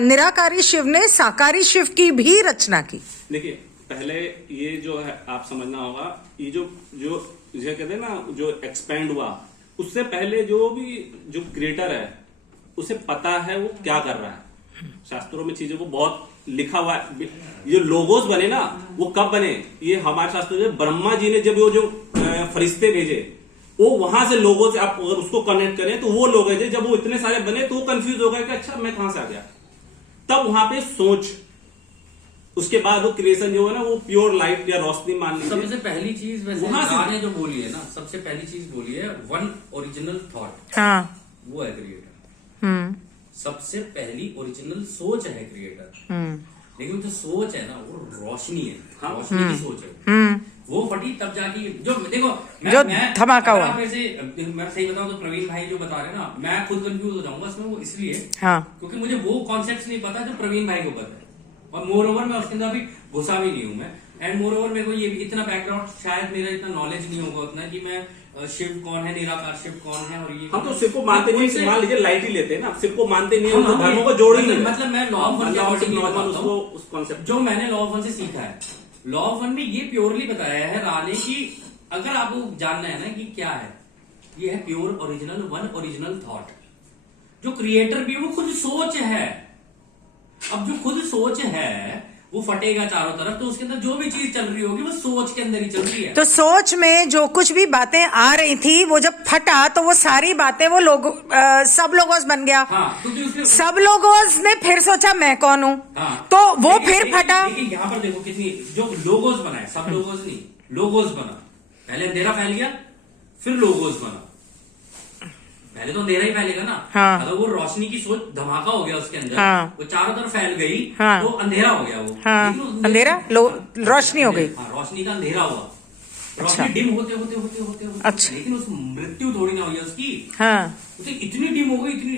निराकारी शिव ने साकारी शिव की भी रचना की। देखिए पहले ये जो है आप समझना होगा, ये जो कहते हैं ना जो एक्सपेंड हुआ, उससे पहले जो क्रिएटर है उसे पता है वो क्या कर रहा है। शास्त्रों में चीजों को बहुत लिखा हुआ है। ये लोगोस बने ना, वो कब बने, ये हमारे शास्त्रों में ब्रह्मा जी ने जब वो जो फरिश्ते भेजे, वो वहां से लोगों से आप अगर उसको कनेक्ट करें तो वो लोग हैं जब वो इतने सारे बने तो वो कंफ्यूज हो गए कि अच्छा मैं कहां से आ गया। तब वहां पे सोच, उसके बाद वो क्रिएशन जो है ना वो प्योर लाइट या रोशनी मान लीजिए। सबसे पहली चीज वैसे आपने जो बोली है ना, सबसे पहली चीज बोली है वन ओरिजिनल थॉट। हाँ। वो है क्रिएटर। सबसे पहली ओरिजिनल सोच है क्रिएटर। लेकिन जो सोच है ना वो रोशनी है। हाँ, रोशनी की सोच है। वो फटी तब जाके जो देखो मैं धमाका हुआ। मैं सही बताऊं तो प्रवीण भाई जो बता रहे हैं ना, मैं खुद कंफ्यूज हो जाऊंगा इसमें, वो इसलिए क्योंकि मुझे वो कॉन्सेप्ट नहीं पता जो प्रवीण भाई को पता है, और मोर ओवर मैं उसके अंदर अभी घुसा भी नहीं हूं मैं। एंड मोर ओवर मेरे को ये इतना बैकग्राउंड शायद मेरा इतना नॉलेज नहीं होगा उतना कि मैं शिव कौन है, निराकार शिव कौन है, और ये हम तो शिव को मानते नहीं, मान लीजिए लाइट ही लेते हैं ना, शिव को मानते नहीं, हम धर्मों को जोड़ ही नहीं। मतलब मैं लॉ ऑफ वन उस कॉन्सेप्ट जो मैंने लॉ ऑफ वन से सीखा है, लॉ ऑफ वन में ये प्योरली बताया है राने की, अगर आपको जानना है ना कि क्या है, ये है pure original one original thought. जो क्रिएटर भी वो खुद सोच है। अब जो खुद सोच है वो फटेगा चारों तरफ, तो उसके अंदर जो भी चीज चल रही होगी वो सोच के अंदर ही चल रही है। तो सोच में जो कुछ भी बातें आ रही थी वो जब फटा तो वो सारी बातें वो लोग सब लोगोस बन गया। हाँ, सब लोगोस ने फिर सोचा मैं कौन हूँ। हाँ, तो वो फिर फटा। लेकिन यहाँ पर देखो कितनी जो लोगोस बनाए, सब लोगोस नहीं, लोगोस बना। पहले अंधेरा फैल गया, फिर लोगोस बना। पहले तो अंधेरा ही फैलेगा ना। हाँ। अगर वो रोशनी की सोच धमाका हो गया उसके अंदर, हाँ। वो चारों तरफ फैल गई, हाँ। तो अंधेरा हो गया वो। हाँ। अंधेरा रोशनी हो गई। हाँ, रोशनी का अंधेरा हुआ। रोशनी डिम होते होते होते होते होते, अच्छा। लेकिन उस मृत्यु थोड़ी ना हुई उसकी। हाँ। उसे इतनी डिम हो गई, इतनी,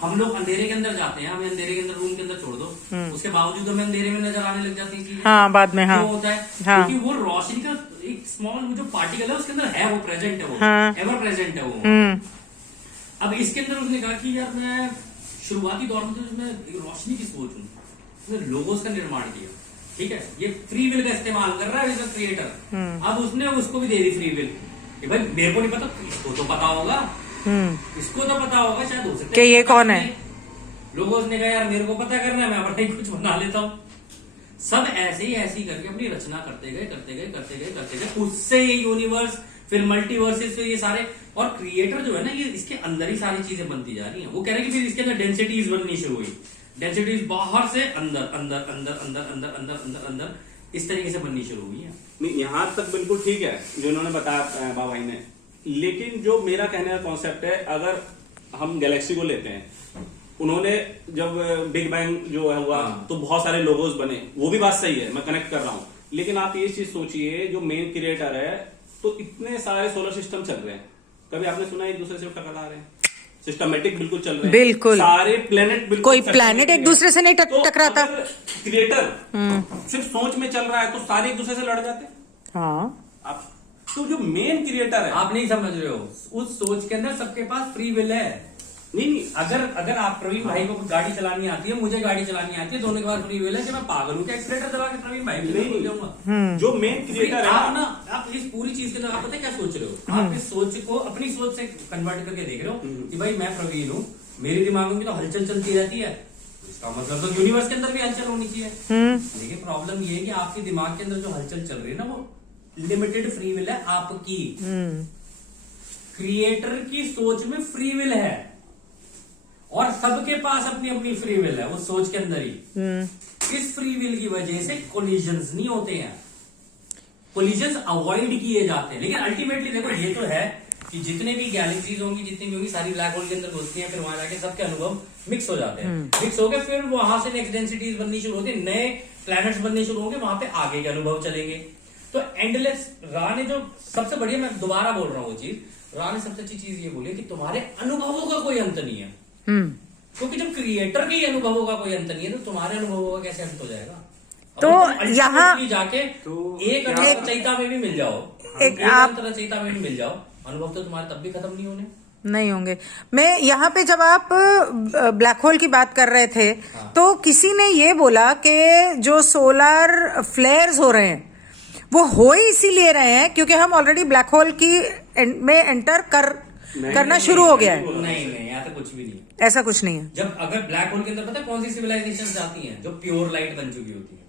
हम लोग अंधेरे के अंदर जाते हैं, हमें अंधेरे के अंदर रूम के अंदर छोड़ दो, उसके बावजूद हमें अंधेरे में नजर आने लग जाती है। हाँ, बाद में। हाँ, होता है क्योंकि वो रोशनी का एक स्मॉल जो पार्टिकल है उसके अंदर है, वो प्रेजेंट है, वो एवर प्रेजेंट है वो। अब इसके अंदर उसने कहा कि यार मैं शुरुआती दौर में तो मैं रोशनी की सोच हूँ, उसने लोगोस का निर्माण किया, ठीक है, ये फ्री विल का इस्तेमाल कर रहा है एज अ क्रिएटर। अब उसने उसको भी दे दी फ्री विल कि भाई मेरे को नहीं पता, इसको तो पता होगा, इसको तो पता होगा शायद, हो सकता है ये कौन है। लोगोस ने कहा यार मेरे को पता करना है, मैं अपना ही कुछ बना लेता हूँ। सब ऐसे ही करके अपनी रचना करते गए, उससे ये यूनिवर्स, फिर मल्टीवर्सेस, फिर ये सारे, और क्रिएटर जो है ना ये इसके अंदर ही सारी चीजें बनती जा रही हैं। वो कह रहे हैं कि फिर इसके अंदर डेंसिटीज बननी शुरू हुई, डेंसिटीज बाहर से अंदर अंदर अंदर अंदर अंदर अंदर अंदर अंदर इस तरीके से बननी शुरू हुई है। नहीं, यहाँ तक बिल्कुल ठीक है जो इन्होंने बताया बाबा भाई ने, लेकिन जो मेरा कहने का कॉन्सेप्ट है, अगर हम गैलेक्सी को लेते हैं, उन्होंने जब बिग बैंग जो है हुआ तो बहुत सारे लोगोस बने, वो भी बात सही है, मैं कनेक्ट कर रहा हूँ। लेकिन आप ये चीज सोचिए, जो मेन क्रिएटर है तो इतने सारे सोलर सिस्टम चल रहे हैं, कभी आपने सुना एक दूसरे से टकरा रहे हैं? सिस्टमेटिक बिल्कुल चल रहे हैं, बिल्कुल सारे प्लेनेट, बिल्कुल कोई प्लेनेट एक दूसरे से नहीं टकराता। क्रिएटर सिर्फ सोच में चल रहा है तो सारे एक दूसरे से लड़ जाते। हाँ, आप तो जो मेन क्रिएटर है, आप नहीं समझ रहे हो, उस सोच के अंदर सबके पास फ्री विल है। नहीं, अगर आप प्रवीण भाई को गाड़ी चलानी आती है, मुझे गाड़ी चलानी आती है, दोनों के पास फ्री विल है कि मैं पागल हूँ क्या एक्सीलेटर दबा के प्रवीण भाई नहीं जाऊंगा। जो मेन क्रिएटर है ना, आप इस पूरी चीज के अंदर आप पता है क्या सोच रहे हो? आप इस सोच को अपनी सोच से कन्वर्ट करके देख रहे हो कि भाई मैं प्रवीण हूँ, मेरे दिमाग में भी तो हलचल चलती रहती है, इसका मतलब तो यूनिवर्स के अंदर भी हलचल होनी चाहिए। लेकिन प्रॉब्लम ये है कि आपके दिमाग के अंदर जो हलचल चल रही है ना, वो लिमिटेड फ्री विल है आपकी। क्रिएटर की सोच में फ्री विल है और सबके पास अपनी अपनी फ्री विल है, वो सोच के अंदर ही। इस फ्री विल की वजह से कोलिजन्स नहीं होते हैं, कोलिजन्स अवॉइड किए जाते हैं। लेकिन अल्टीमेटली देखो ये तो है कि जितने भी गैलेक्सीज होंगी, जितनी भी होंगी, सारी ब्लैक होल के अंदर घुसती हैं, फिर वहां जाके सबके अनुभव मिक्स हो जाते हैं। मिक्स हो गए फिर वहां से नेक्स्ट डेंसिटीज बननी शुरू होती है, नए प्लैनेट्स बनने शुरू होंगे, वहां पे आगे के अनुभव चलेंगे। तो एंडलेस रा ने जो सबसे बढ़िया, मैं दोबारा बोल रहा हूँ वो चीज, रा ने सबसे अच्छी चीज ये बोली है कि तुम्हारे अनुभवों का कोई अंत नहीं है। क्योंकि जब क्रिएटर के ही अनुभवों का कोई अंत नहीं है तो तुम्हारे अनुभवों का कैसे अंत हो जाएगा? तो यहाँ जाके एक रचयिता में भी मिल जाओ, एक रचयिता में भी मिल जाओ, अनुभव तो तुम्हारे तब भी खत्म नहीं होने, नहीं होंगे। मैं यहाँ पे जब आप ब्लैक होल की बात कर रहे थे तो किसी ने ये बोला कि जो सोलर फ्लेयर्स हो रहे हैं वो हो ही इसीलिए रहे हैं क्योंकि हम ऑलरेडी ब्लैक होल की में एंटर करना शुरू हो गया है। नहीं, यहाँ तो कुछ भी नहीं, ऐसा कुछ नहीं है। जब अगर ब्लैक होल के अंदर पता है कौन सी सिविलाइजेशन जाती हैं? जो प्योर लाइट बन चुकी होती है।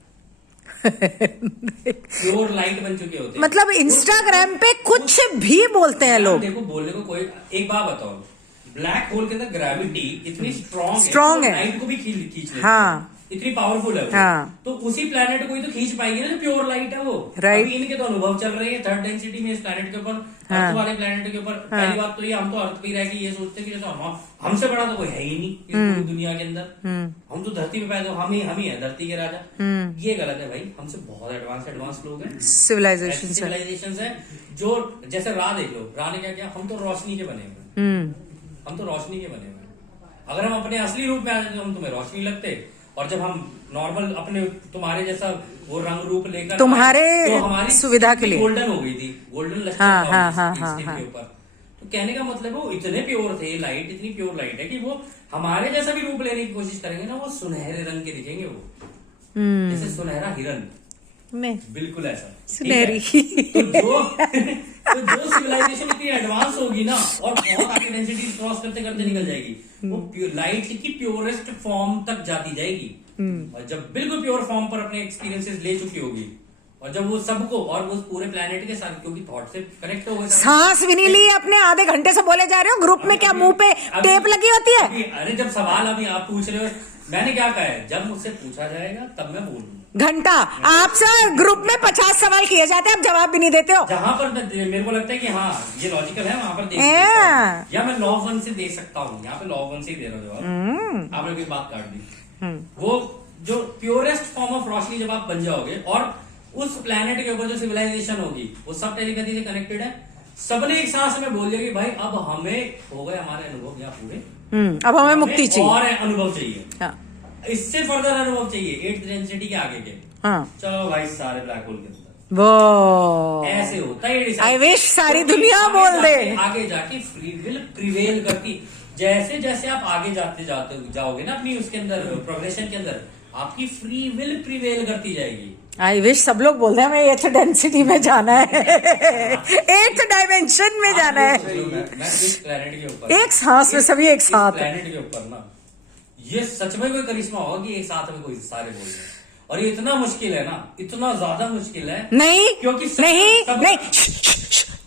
प्योर लाइट बन चुके होते हैं। मतलब इंस्टाग्राम पे कुछ भी बोलते हैं लोग। देखो बोलने को कोई, एक बात बताओ, ब्लैक होल के अंदर ग्रेविटी इतनी स्ट्रॉन्ग है, लाइट को भी खींच लेती है। हाँ, इतनी पावरफुल है वो। हाँ। तो उसी प्लेनेट को ही तो खींच पाएगी ना जो प्योर लाइट है वो। राइट। अभी इनके तो अनुभव चल रहे हैं थर्ड डेंसिटी में इस प्लेनेट के ऊपर, अर्थ वाले प्लेनेट के ऊपर। पहली बात तो ये, हम तो अर्थ पे रह के ये सोचते हैं कि जैसे हमसे बड़ा तो कोई है ही नहीं इस पूरी दुनिया के अंदर, हम तो धरती पे पैदा, हम ही है धरती के राजा। ये गलत है भाई, हमसे बहुत एडवांस लोग हैं, सिविलाइजेशन है। जो जैसे रा देख लो, रा ने क्या किया, हम तो रोशनी के बने हुए, हम तो रोशनी के बने हुए। अगर हम अपने असली रूप में आ जाते तो हम तुम्हें रोशनी लगते, और जब हम नॉर्मल अपने तुम्हारे जैसा वो रंग रूप लेकर तुम्हारे तो हमारी सुविधा के लिए गोल्डन हो गई थी, गोल्डन लक्ष्य के ऊपर। तो कहने का मतलब वो इतने प्योर थे, लाइट इतनी प्योर लाइट है कि वो हमारे जैसा भी रूप लेने की कोशिश करेंगे ना, वो सुनहरे रंग के दिखेंगे, वो जैसे सुनहरा हिरन, बिल्कुल ऐसा सुनहरी। तो जो सिविलाइजेशन इतनी एडवांस होगी ना और बहुत आगे डेंसिटी क्रॉस करते करते निकल जाएगी, वो लाइट की प्योरेस्ट फॉर्म तक जाती जाएगी। और जब बिल्कुल प्योर फॉर्म पर अपने एक्सपीरियंसेस ले चुकी होगी, और जब वो सबको और वो पूरे प्लेनेट के साथ, क्योंकि थॉट से कनेक्ट हो गए, सांस भी नहीं ली अपने, आधे घंटे से बोले जा रहे हो, ग्रुप में क्या मुंह पे टेप लगी होती है? अरे जब सवाल अभी आप पूछ रहे हो, मैंने क्या कहा है, जब मुझसे पूछा जाएगा तब मैं बोलूंगा। घंटा आपसे ग्रुप में 50 सवाल किए जाते हैं, आप जवाब भी नहीं देते हो। जहां पर मेरे को लगता है कि हाँ ये लॉजिकल है, वहां पर देख सकता हूं, या मैं लॉ 1 से दे सकता हूँ, यहाँ पे लॉ 1 से ही दे रहा हूँ जवाब। आपने कोई बात काट दी। वो जो प्योरेस्ट फॉर्म ऑफ रोशनी जब आप बन जाओगे, और उस प्लेनेट के ऊपर जो सिविलाइजेशन होगी वो सब टेलीपैथी से कनेक्टेड है, सबने एक सांस में बोल दिया कि भाई अब हमें हो गए हमारे अनुभव यहाँ पूरे, अब हमें मुक्ति चाहिए और अनुभव चाहिए, हाँ। इससे फर्दर अनुभव चाहिए 8th डेंसिटी के आगे के। हाँ। चलो भाई सारे ब्लैक होल के अंदर वो ऐसे होता है। आई विश सारी दुनिया बोल दे। आगे जाके फ्री विल प्रिवेल करती, जैसे जैसे आप आगे जाते जाओगे ना अपनी उसके अंदर प्रोग्रेशन के अंदर, आपकी फ्री विल प्रिवेल करती जाएगी। आई विश सब लोग बोल रहे हैं हमें 8th डेंसिटी में जाना है, 8th डायमेंशन में जाना है। मैं इस प्लेनेट के ऊपर, एक सांस में सभी एक साथ, प्लेनेट के ऊपर ना, ये सच में कोई करिश्मा होगा कि एक साथ में कोई सारे बोल रहे हैं। और ये इतना मुश्किल है ना, इतना ज्यादा मुश्किल है। नहीं क्योंकि नहीं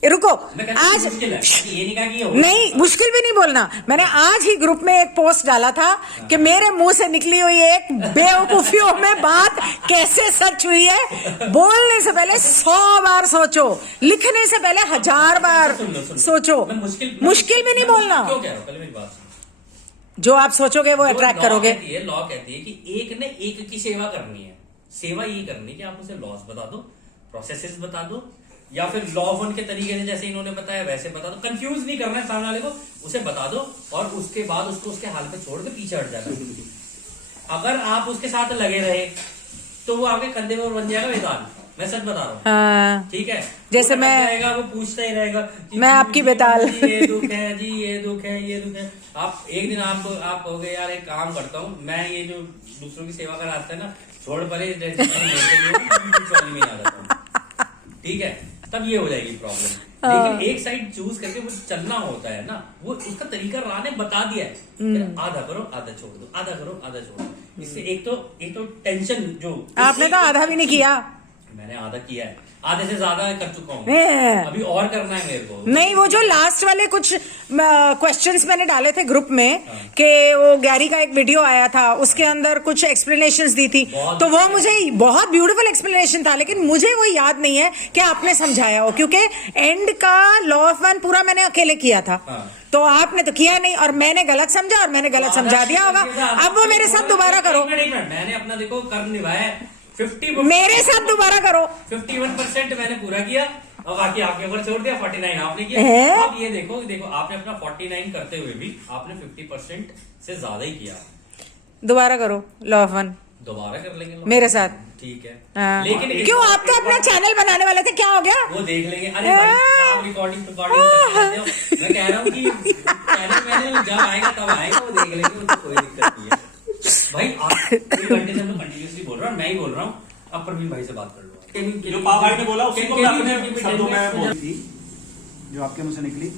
रुको, आज मुश्किल है, ये नहीं कहा कि नहीं, मुश्किल भी नहीं बोलना। मैंने आज ही ग्रुप में एक पोस्ट डाला था कि मेरे मुंह से निकली हुई एक बेवकूफियों में बात कैसे सच हुई है। बोलने से पहले 100 बार सोचो, लिखने से पहले 1000 बार सोचो। मुश्किल भी नहीं बोलना, क्यों कह रहा हूं, पहले मेरी बात, जो आप सोचोगे वो अट्रैक्ट करोगे। लॉ कहती है कि एक ने एक की सेवा करनी है। सेवा ये करनी कि आप उसे लॉस बता दो, प्रोसेसेस बता दो, या फिर लॉ 1 के तरीके से जैसे इन्होंने बताया वैसे बता दो। कंफ्यूज नहीं करना है सामने वाले को, उसे बता दो और उसके बाद उसको उसके हाल पे छोड़ के पीछे हट जाना। अगर आप उसके साथ लगे रहे तो वो आपके कंधे पर बन जाएगा बेताल, मैं सच बता रहा हूँ। हाँ, ठीक है, जैसे वो मैं वो पूछता ही रहेगा मैं आपकी बेताल, ये दुख है जी, ये दुख है, ये दुख है। आप एक दिन आप हो गए यार, एक काम करता हूँ मैं, ये जो दूसरों की सेवा का रास्ता है ना छोड़ परे, ठीक है, तब ये हो जाएगी प्रॉब्लम। लेकिन एक साइड चूज करके वो चलना होता है ना, वो उसका तरीका रा ने बता दिया है कि आधा करो आधा छोड़ दो, आधा करो आधा छोड़ दो। इससे एक तो टेंशन जो आपने तो आधा भी नहीं किया। मैंने आधा किया है, आधे से ज्यादा कर चुका हूँ, ए। अभी और करना है मेरे को। नहीं, वो जो लास्ट वाले कुछ क्वेश्चंस मैंने डाले थे ग्रुप में कि वो गैरी का एक वीडियो आया था, उसके अंदर कुछ एक्सप्लेनेशंस दी थी, तो वो मुझे बहुत ब्यूटीफुल एक्सप्लेनेशन था, लेकिन मुझे वो याद नहीं है कि आपने समझाया हो, क्योंकि एंड का लॉ ऑफ वन पूरा मैंने अकेले किया था। तो आपने तो किया नहीं और मैंने गलत समझा और मैंने गलत समझा दिया होगा। अब वो मेरे साथ दोबारा करो। मैंने अपना देखो कर्म निभाया है, 50 मेरे साथ दोबारा करो। 51% मैंने पूरा किया और बाकी आपके ऊपर छोड़ दिया, 49 आपने किया। आप ये देखो आपने अपना 49 करते हुए भी आपने 50% से ज्यादा ही किया। दोबारा करो लॉ ऑफ वन, दोबारा कर लेंगे मेरे साथ। ठीक है। हाँ। लेकिन क्यों, आप तो अपना चैनल बनाने वाले थे, क्या हो गया? वो देख लेंगे। अरे भाई आप रिकॉर्डिंग करते हो, मैं कह रहा हूँ कि चैनल मैंने जब आएगा तब आएगा, वो देख लेंगे, उसको कोई दिक्कत नहीं है भाई। आप 1 घंटे से मैं कंटिन्यूसली बोल रहा हूँ, मैं ही बोल रहा हूँ। अब प्रवीण भाई से बात कर लो। जो पाव भाई ने बोला उसको मैं अपने शब्दों में बोल थी जो आपके मुंह से निकली,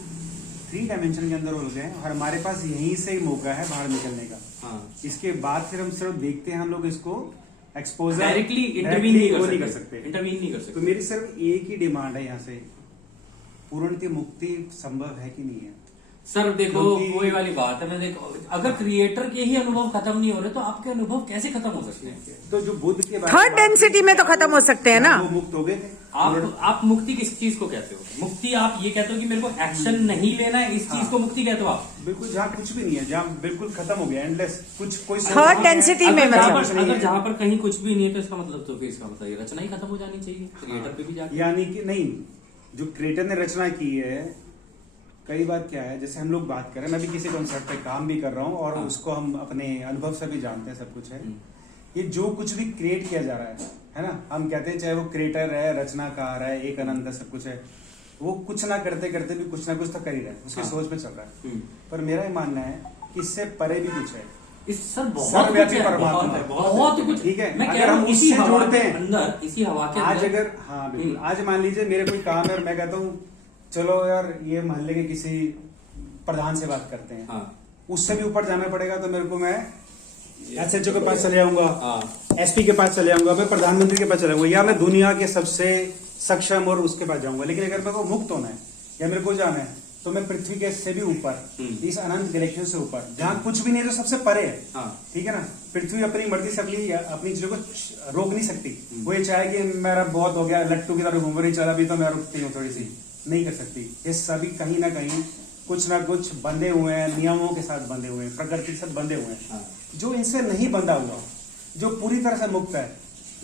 3 डायमेंशन के अंदर उलझे हैं और हमारे पास यहीं से ही मौका है बाहर निकलने का। इसके बाद फिर हम सिर्फ देखते हैं, हम लोग इसको एक्सपोजर डायरेक्टली इंटरवीन नहीं कर सकते, इंटरवीन नहीं कर सकते। तो मेरी सिर्फ एक ही डिमांड है यहाँ से, पूर्णतः मुक्ति संभव है कि नहीं है? सर देखो वही वाली बात है, मैं देखो अगर क्रिएटर के ही अनुभव खत्म नहीं हो रहे तो आपके अनुभव कैसे खत्म हो सकते हैं? तो जो बुद्ध के बाद थर्ड डेंसिटी में तो खत्म हो सकते हैं ना। वो मुक्त हो गए थे। आप मुक्ति किस चीज को कहते हो? मुक्ति आप ये कहते हो कि मेरे को एक्शन नहीं लेना है, इस चीज को मुक्ति कहते हो आप? बिल्कुल, जहाँ कुछ भी नहीं है, जहाँ बिल्कुल खत्म हो गया, एंडलेस, कुछ कोई थर्ड डेंसिटी में मतलब अगर जहाँ पर कहीं कुछ भी नहीं है तो इसका मतलब तो फिर इसका मतलब ये रचना ही खत्म हो जानी चाहिए क्रिएटर पे भी जाके। यानी कि नहीं, जो क्रिएटर ने रचना की है, कई बार क्या है, जैसे हम लोग बात करें, मैं भी किसी कॉन्सेप्ट पे काम भी कर रहा हूँ और उसको हम अपने अनुभव से भी जानते हैं, सब कुछ है। ये जो कुछ भी क्रिएट किया जा रहा है ना, हम कहते हैं चाहे वो क्रिएटर है, रचनाकार है, एक अनंत है, सब कुछ है, वो कुछ ना करते करते भी कुछ ना कुछ तो कर ही रहा है, उसकी सोच पे चल रहा है। पर मेरा ये मानना है कि इससे परे भी कुछ है। सर बहुत कुछ, ठीक है, मैं कह रहा हूँ इसी जोड़ते हैं अंदर, इसी हवा के आज अंदर। अगर, हाँ बिल्कुल, आज मान लीजिए मेरे कोई काम है और मैं कहता हूँ चलो यार ये मोहल्ले के किसी प्रधान से बात करते हैं, उससे भी ऊपर जाना पड़ेगा, तो मेरे को मैं एसएचओ के पास चले जाऊंगा, एसपी के पास चले जाऊंगा, मैं प्रधानमंत्री के पास चले जाऊंगा, या मैं दुनिया के सबसे सक्षम और उसके पास जाऊंगा। लेकिन अगर मेरे को मुक्त होना है या मेरे को जाना है तो मैं पृथ्वी के से भी ऊपर, इस अनंत गैलेक्सी से ऊपर, जहाँ कुछ भी नहीं, जो सबसे परे है, ठीक है ना। पृथ्वी अपनी मर्जी से अपनी चीजों को रोक नहीं सकती। वो ये चाहे कि मेरा बहुत हो गया, लट्टू की तरह घूम रही चला भी तो मैं रुकती हूँ, थोड़ी सी नहीं कर सकती। ये सभी कहीं ना कहीं कुछ ना कुछ बंधे हुए हैं, नियमों के साथ बंधे हुए हैं, प्रकृति के साथ बंधे हुए हैं। जो इनसे नहीं बंधा हुआ, जो पूरी तरह से मुक्त है,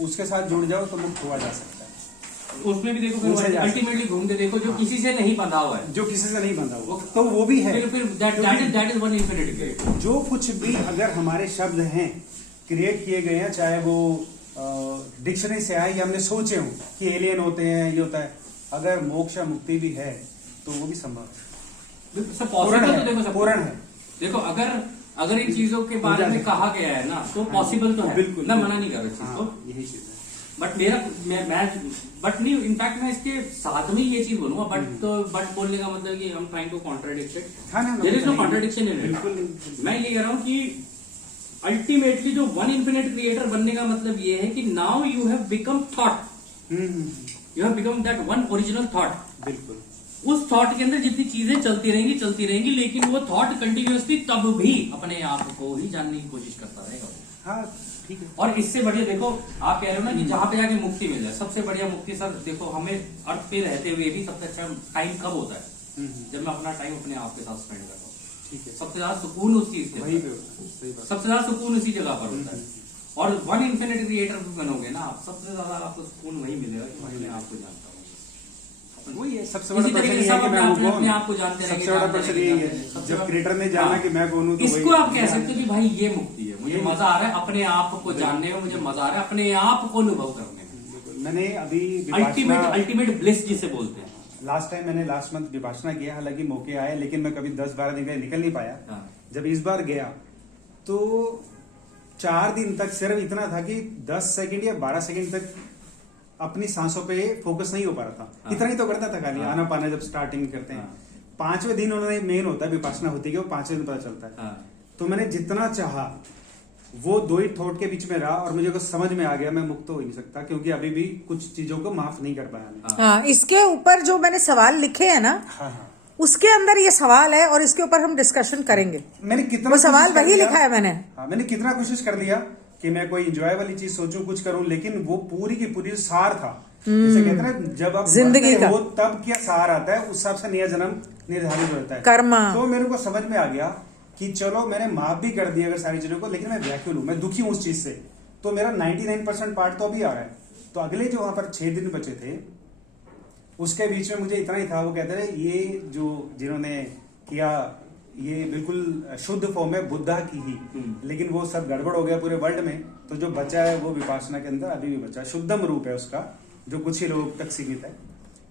उसके साथ जुड़ जाओ तो मुक्त हुआ जा सकता है। उसमें भी देखो अल्टीमेटली घूम के देखो, जो किसी से नहीं बंधा हुआ है, जो किसी से नहीं बंधा हुआ, तो वो भी है। That is one infinity. जो कुछ भी अगर हमारे शब्द हैं, क्रिएट किए गए हैं, चाहे वो डिक्शनरी से आए या हमने सोचे हो कि एलियन होते हैं, ये होता है, अगर मोक्ष या मुक्ति भी है तो वो भी संभव है, पूर्ण है। देखो अगर इन चीजों के बारे में कहा गया है ना, तो पॉसिबल तो है, बिल्कुल, मैं मना नहीं कर रहा चीज को, यही चीज है। बट नहीं, इनफैक्ट मैं इसके साथ में ये चीज बोलूंगा, बट बोलने का मतलब कि हम trying to contradict it, there is no contradiction in it. मैं ये कह रहा हूँ कि अल्टीमेटली जो वन इन्फिनिट क्रिएटर बनने का मतलब ये है कि now you have become thought, you have become that one original thought. बिल्कुल, उस थॉट के अंदर जितनी चीजें चलती रहेंगी, लेकिन वो थॉट कंटिन्यूअसली तब भी अपने आप को ही जानने की कोशिश करता रहेगा। हाँ ठीक है। और इससे बढ़िया देखो, आप कह रहे हो ना कि जहां पे जाके मुक्ति मिल जाए, सबसे बढ़िया मुक्ति सर देखो, हमें अर्थ पे रहते हुए भी सबसे अच्छा टाइम कब होता है? जब मैं अपना टाइम अपने आप के साथ स्पेंड करता हूँ। ठीक है, सबसे ज्यादा सुकून उस चीज से, सबसे ज्यादा सुकून उसी जगह पर होता है। और वन इन्फिनिट क्रिएटर बनोगे ना आप, सबसे ज्यादा आपको सुकून वही मिलेगा कि मैं अपने आप को जानता हूँ। वही है, सबसे बड़ा प्रश्न ये है कि मैं हूँ कौन। आपको जानते सबसे बड़ा प्रश्न यही है, जब क्रिएटर ने जाना कि मैं कौन हूँ, तो इसको आप कह सकते हो कि भाई ये मुक्ति है, मुझे मजा आ रहा है अपने आप को जानने में, मुझे मजा आ रहा है अपने आप को अनुभव करने में। मैंने अभी अल्टीमेट ब्लिस जिसे बोलते हैं, लास्ट मंथ विपासना किया, हालांकि मौके आए, लेकिन मैं कभी 10-12 दिन के निकल नहीं पाया। जब इस बार गया तो 4 दिन तक सिर्फ इतना था कि 10 सेकंड या 12 सेकंड तक अपनी सांसों पे फोकस नहीं हो पा रहा था। इतना ही तो करता था खाली, आना पाना जब स्टार्टिंग करते हैं। 5वें दिन उन्होंने मेन होता है विपासना होती है, वो 5वें दिन पता चलता है। तो मैंने जितना चाहा वो 2 ही थॉट के बीच में रहा और मुझे कुछ समझ में आ गया, मैं मुक्त हो ही नहीं सकता क्योंकि अभी भी कुछ चीजों को माफ नहीं कर पाया मैं। हाँ, इसके ऊपर जो मैंने सवाल लिखे हैं ना, हाँ हाँ, उसके अंदर ये सवाल है और इसके ऊपर हम डिस्कशन करेंगे। मैंने कितना वो सवाल कोशिश कर वही लिया। लिखा है मैंने। हाँ, मैंने कितना कोशिश कर लिया कि मैं कोई एंजॉय वाली चीज सोचूं, कुछ करूं, लेकिन वो पूरी की पूरी सार था। जैसे कहते हैं ना, जब आप जिंदगी मरते का हो तब क्या सार आता है, उस हिसाब से नया जन्म निर्धारित होता है, कर्मा। तो मेरे को समझ में आ गया कि चलो मैंने माफ भी कर दिया अगर सारी चीजों को, लेकिन मैं व्याकुल हूं, मैं दुखी हूं उस चीज से। तो मेरा 99% पार्ट तो अभी आ रहा है। तो अगले जो वहां पर 6 दिन बचे थे उसके बीच में मुझे इतना ही था, वो कहते थे ये जो जिन्होंने किया ये बिल्कुल शुद्ध फॉर्म है बुद्धा की ही, लेकिन वो सब गड़बड़ हो गया पूरे वर्ल्ड में। तो जो बचा है वो विपासना के अंदर अभी भी बचा है, शुद्धम रूप है उसका, जो कुछ ही लोग तक सीमित है।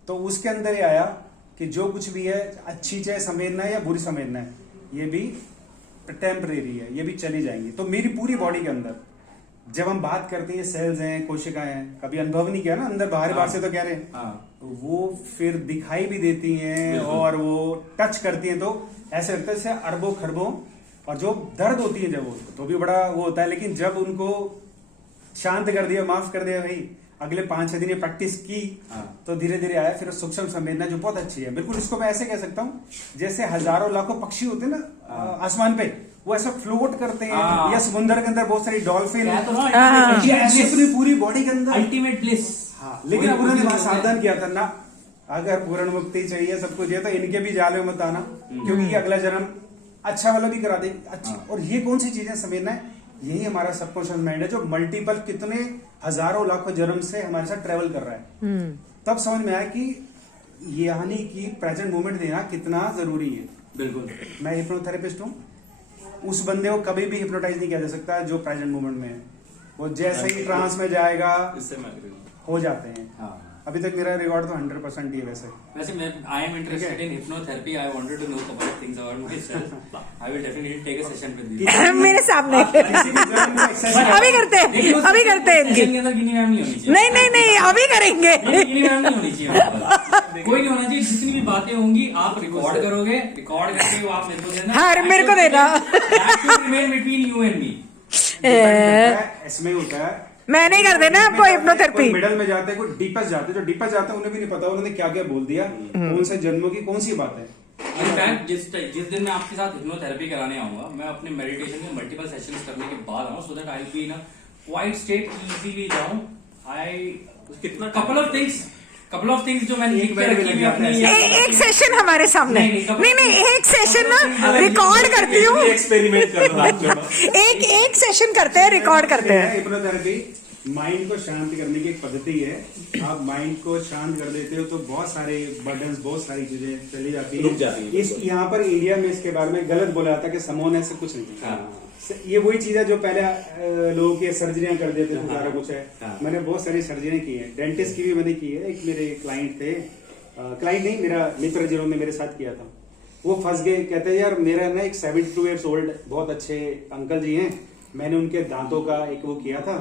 तो उसके अंदर ये आया कि जो कुछ भी है, अच्छी चाहे संवेदना है या बुरी संवेदना है, ये भी टेम्परेरी है, ये भी चली जाएंगी। तो मेरी पूरी बॉडी के अंदर जब हम बात करते हैं सेल्स हैं, कोशिकाएं हैं, कभी अनुभव नहीं किया ना, अंदर बाहर बाहर से तो कह रहे हैं, वो फिर दिखाई भी देती हैं और वो टच करती हैं, तो ऐसे लगता है जैसे अरबों खरबों। और जो दर्द होती है जब वो तो भी बड़ा वो होता है, लेकिन जब उनको शांत कर दिया, माफ कर दिया भाई, अगले 5-6 दिन ये प्रैक्टिस की तो धीरे धीरे आया। फिर सूक्ष्म संवेदना जो बहुत अच्छी है, बिल्कुल इसको मैं ऐसे कह सकता हूँ जैसे हजारों लाखों पक्षी होते हैं ना आसमान पे, वो ऐसा फ्लोट करते हैं, या समुद्र के अंदर बहुत सारी डॉल्फिन अपनी पूरी बॉडी के अंदर अल्टीमेट ब्लिस। हाँ, लेकिन अब उन्होंने वहां सावधान किया था ना, अगर पूर्ण मुक्ति चाहिए सब कुछ है तो इनके भी जाल में मत आना, क्योंकि ये अगला जन्म अच्छा वाला भी करा दे अच्छी। और ये कौन सी चीजें समझना है, यही हमारा सबकॉन्शियस माइंड है जो मल्टीपल कितने हजारों लाखों जन्म से हमारे साथ ट्रेवल कर रहा है। तब समझ में आया कि यानी कि प्रेजेंट मोमेंट देना कितना जरूरी है। बिल्कुल, मैं हिप्नोथेरेपिस्ट हूँ, उस बंदे को कभी भी हिप्नोटाइज नहीं किया जा सकता जो प्रेजेंट मोमेंट में है। वो जैसे ही ट्रांस में जाएगा इससे मैं agree हूँ। हो जाते हैं। हाँ। अभी तक मेरा रिकॉर्ड तो 100% ही है वैसे। वैसे मैं I am interested in hypnotherapy, I wanted to know couple of things about myself. I will definitely take a session with you. मेरे सामने अभी करते हैं, अभी करते हैं इनकी। के अंदर गिनी मैम नहीं होनी चाहिए। नहीं अभी करेंगे। गिनी मैम नहीं होनी चाहिए, कोई नहीं होना चाहिए। जितनी भी बातें होंगी आप रिकॉर्ड करोगे, रिकॉर्ड करके वो आप मेरे को देना। हाँ, मेरे को देना। That should remain between you and me. इसमें होता है मैं नहीं कर देना आपको हिप्नोथेरेपी। मिडल में जाते हैं, कोई डीपेस्ट जाते हैं, जो डीपेस्ट जाते हैं उन्हें भी नहीं पता उन्होंने क्या क्या बोल दिया, कौन से जन्मों की कौन सी बात है। इनफैक्ट जिस दिन मैं आपके साथ हिप्नोथेरेपी कराने आऊंगा, मैं अपने मेडिटेशन के मल्टीपल सेशंस करने के बाद आऊँ, so that I will be in a quite state, easily जाऊं। कितना couple of things जो मैंने लिख के रखी हुई अपनी। एक सेशन हमारे सामने, नहीं एक सेशन ना रिकॉर्ड करती हूँ। एक्सपेरिमेंट कर रहा हूँ। एक सेशन करते हैं, रिकॉर्ड करते हैं। हिप्नोथेरेपी माइंड को शांत करने की एक पद्धति है। आप माइंड को शांत कर देते हो तो बहुत सारे बर्डन्स, बहुत सारी चीजें चली जाती रुक जाती है। इस यहाँ पर इंडिया में इसके बारे में गलत बोला जाता है कि समोन ऐसे कुछ नहीं। ये वही चीज है जो पहले लोगों की सर्जरियां कर देते थे, सारा कुछ है। मैंने बहुत सारी सर्जरियां की है, डेंटिस्ट की भी मैंने की है। एक मेरे क्लाइंट थे, क्लाइंट नहीं, मेरा मित्र जिन्होंने मेरे साथ किया था, वो फंस गए। कहते हैं यार मेरा ना एक 72 ईयर्स ओल्ड बहुत अच्छे अंकल जी हैं, मैंने उनके दांतों का एक वो किया था,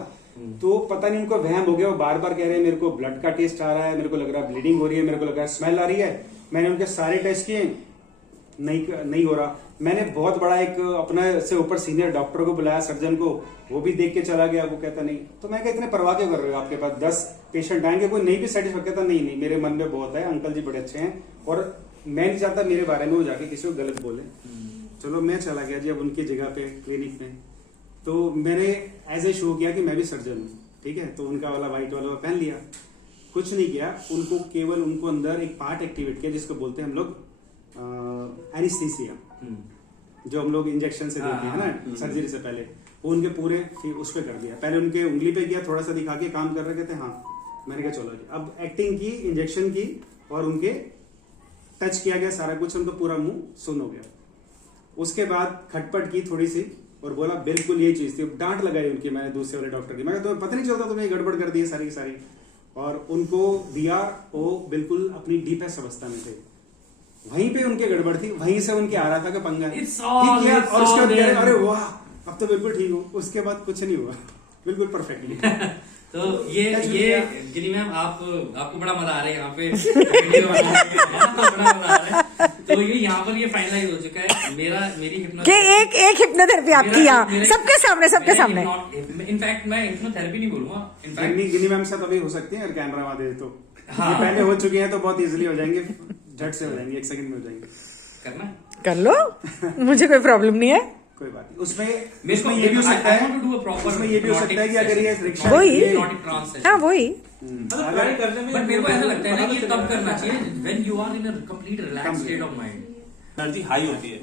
तो पता नहीं उनको वहम हो गया, वो बार बार कह रहे हैं मेरे को ब्लड का टेस्ट आ रहा है, मेरे को लग रहा है ब्लीडिंग हो रही है, मेरे को लग रहा है स्मेल आ रही है। मैंने उनके सारे टेस्ट किए, नहीं हो रहा। मैंने बहुत बड़ा एक अपने से ऊपर सीनियर डॉक्टर को बुलाया, सर्जन को, वो भी देख के चला गया, वो कहता नहीं। तो मैं इतने परवाह क्यों कर रहे हो, आपके पास 10 पेशेंट आएंगे, कोई नहीं भी सेटिस्फाइड, कहता नहीं मेरे मन में बहुत है, अंकल जी बड़े अच्छे हैं और मैं नहीं चाहता मेरे बारे में वो जाके किसी को गलत बोले। चलो मैं चला गया जी अब उनकी जगह पे क्लिनिक में, तो मैंने एज ए शो किया कि मैं भी सर्जन हूँ, ठीक है। तो उनका वाला व्हाइट वाला पहन लिया, कुछ नहीं किया, उनको केवल उनको अंदर एक पार्ट एक्टिवेट किया जिसको बोलते हैं हम लोग एनेस्थीसिया, जो हम लोग इंजेक्शन से देते हैं ना सर्जरी से पहले, वो उनके पूरे उस पे कर दिया। पहले उनके उंगली पे किया, थोड़ा सा दिखा के काम कर रहे थे, हाँ मैंने कहा चलो जी। अब एक्टिंग की, इंजेक्शन की और उनके टच किया गया सारा कुछ, उनका पूरा मुंह सुन्न हो गया। उसके बाद खटपट की थोड़ी सी और बोला बिल्कुल यही चीज थी। डांट लगाई उनकी मैंने दूसरे वाले डॉक्टर की, मैं तुम्हें पता नहीं चलता तुमने गड़बड़ कर दी है सारी की सारी। और उनको दिया, वो बिल्कुल अपनी डीपेस्ट अवस्था में थे, वहीं पे उनके गड़बड़ थी, वहीं से उनके आ रहा था कि पंगा है। और उसके बाद अरे वाह अब तो बिल्कुल ठीक हूँ। उसके बाद कुछ नहीं हुआ, बिल्कुल परफेक्टली। तो ये गिनी मैम आपको बड़ा मजा आ रहा है यहाँ पे वीडियो बनाने में, है ना? बड़ा मजा आ रहा है। तो ये यहाँ पर ये फाइनलाइज हो चुका है मेरी कि एक हिप्नोथेरेपी आपकी यहाँ सबके सामने इनफैक्ट मैं हिप्नोथेरेपी नहीं बोलूंगा, इनफैक्ट गिनी मैम से तो अभी हो सकती है अगर कैमरा वहां दे तो। हाँ। ये पहले हो चुकी हैं तो बहुत इजीली हो जाएंगे, झट से हो जाएंगे, 1 सेकंड में हो जाएंगे। करना कर लो, मुझे कोई प्रॉब्लम नहीं है। कोई बात नहीं। उसमें ये भी हो सकता है, उसमें ये भी हो सकता है कि अगर ये रिक्शा वही। हाँ वही। मतलब ट्राई करने में बट मेरे को ऐसा लगता है ना कि ये तब करना चाहिए when you are in a complete relax state of mind, energy high होती है।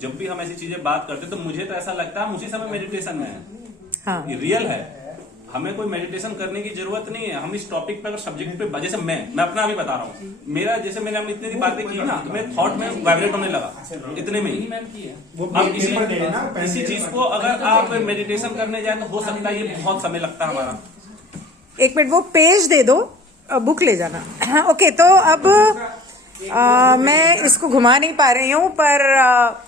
जब भी हम ऐसी चीजें बात करते हैं तो मुझे तो ऐसा लगता है हम उसी समय मेडिटेशन में है। हाँ। ये रियल है, हमें कोई मेडिटेशन करने की जरूरत नहीं है। हम इस टॉपिक पे अगर सब्जेक्ट पे, जैसे मैं अपना अभी बता रहा हूँ, मेरा जैसे मैंने हम इतनी बातें की ना तो मेरे थॉट में वाइब्रेट होने लगा इतने में ही। मैम की है अब इसी चीज को अगर आप मेडिटेशन करने जाए तो हो सकता है ये बहुत समय लगता है हमारा। 1 मिनट वो पेज दे दो, बुक ले जाना। ओके, तो अब मैं इसको घुमा नहीं पा रही हूँ, पर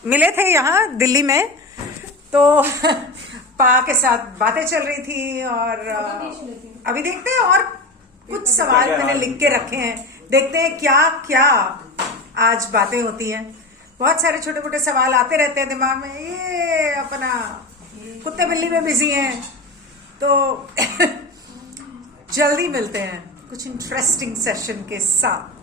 मिले थे यहाँ दिल्ली में तो पा के साथ बातें चल रही थी और अभी देखते हैं और कुछ सवाल मैंने लिख के रखे हैं, देखते हैं क्या क्या आज बातें होती हैं। बहुत सारे छोटे मोटे सवाल आते रहते हैं दिमाग में, ये अपना कुत्ते बिल्ली में बिजी हैं तो जल्दी मिलते हैं कुछ इंटरेस्टिंग सेशन के साथ।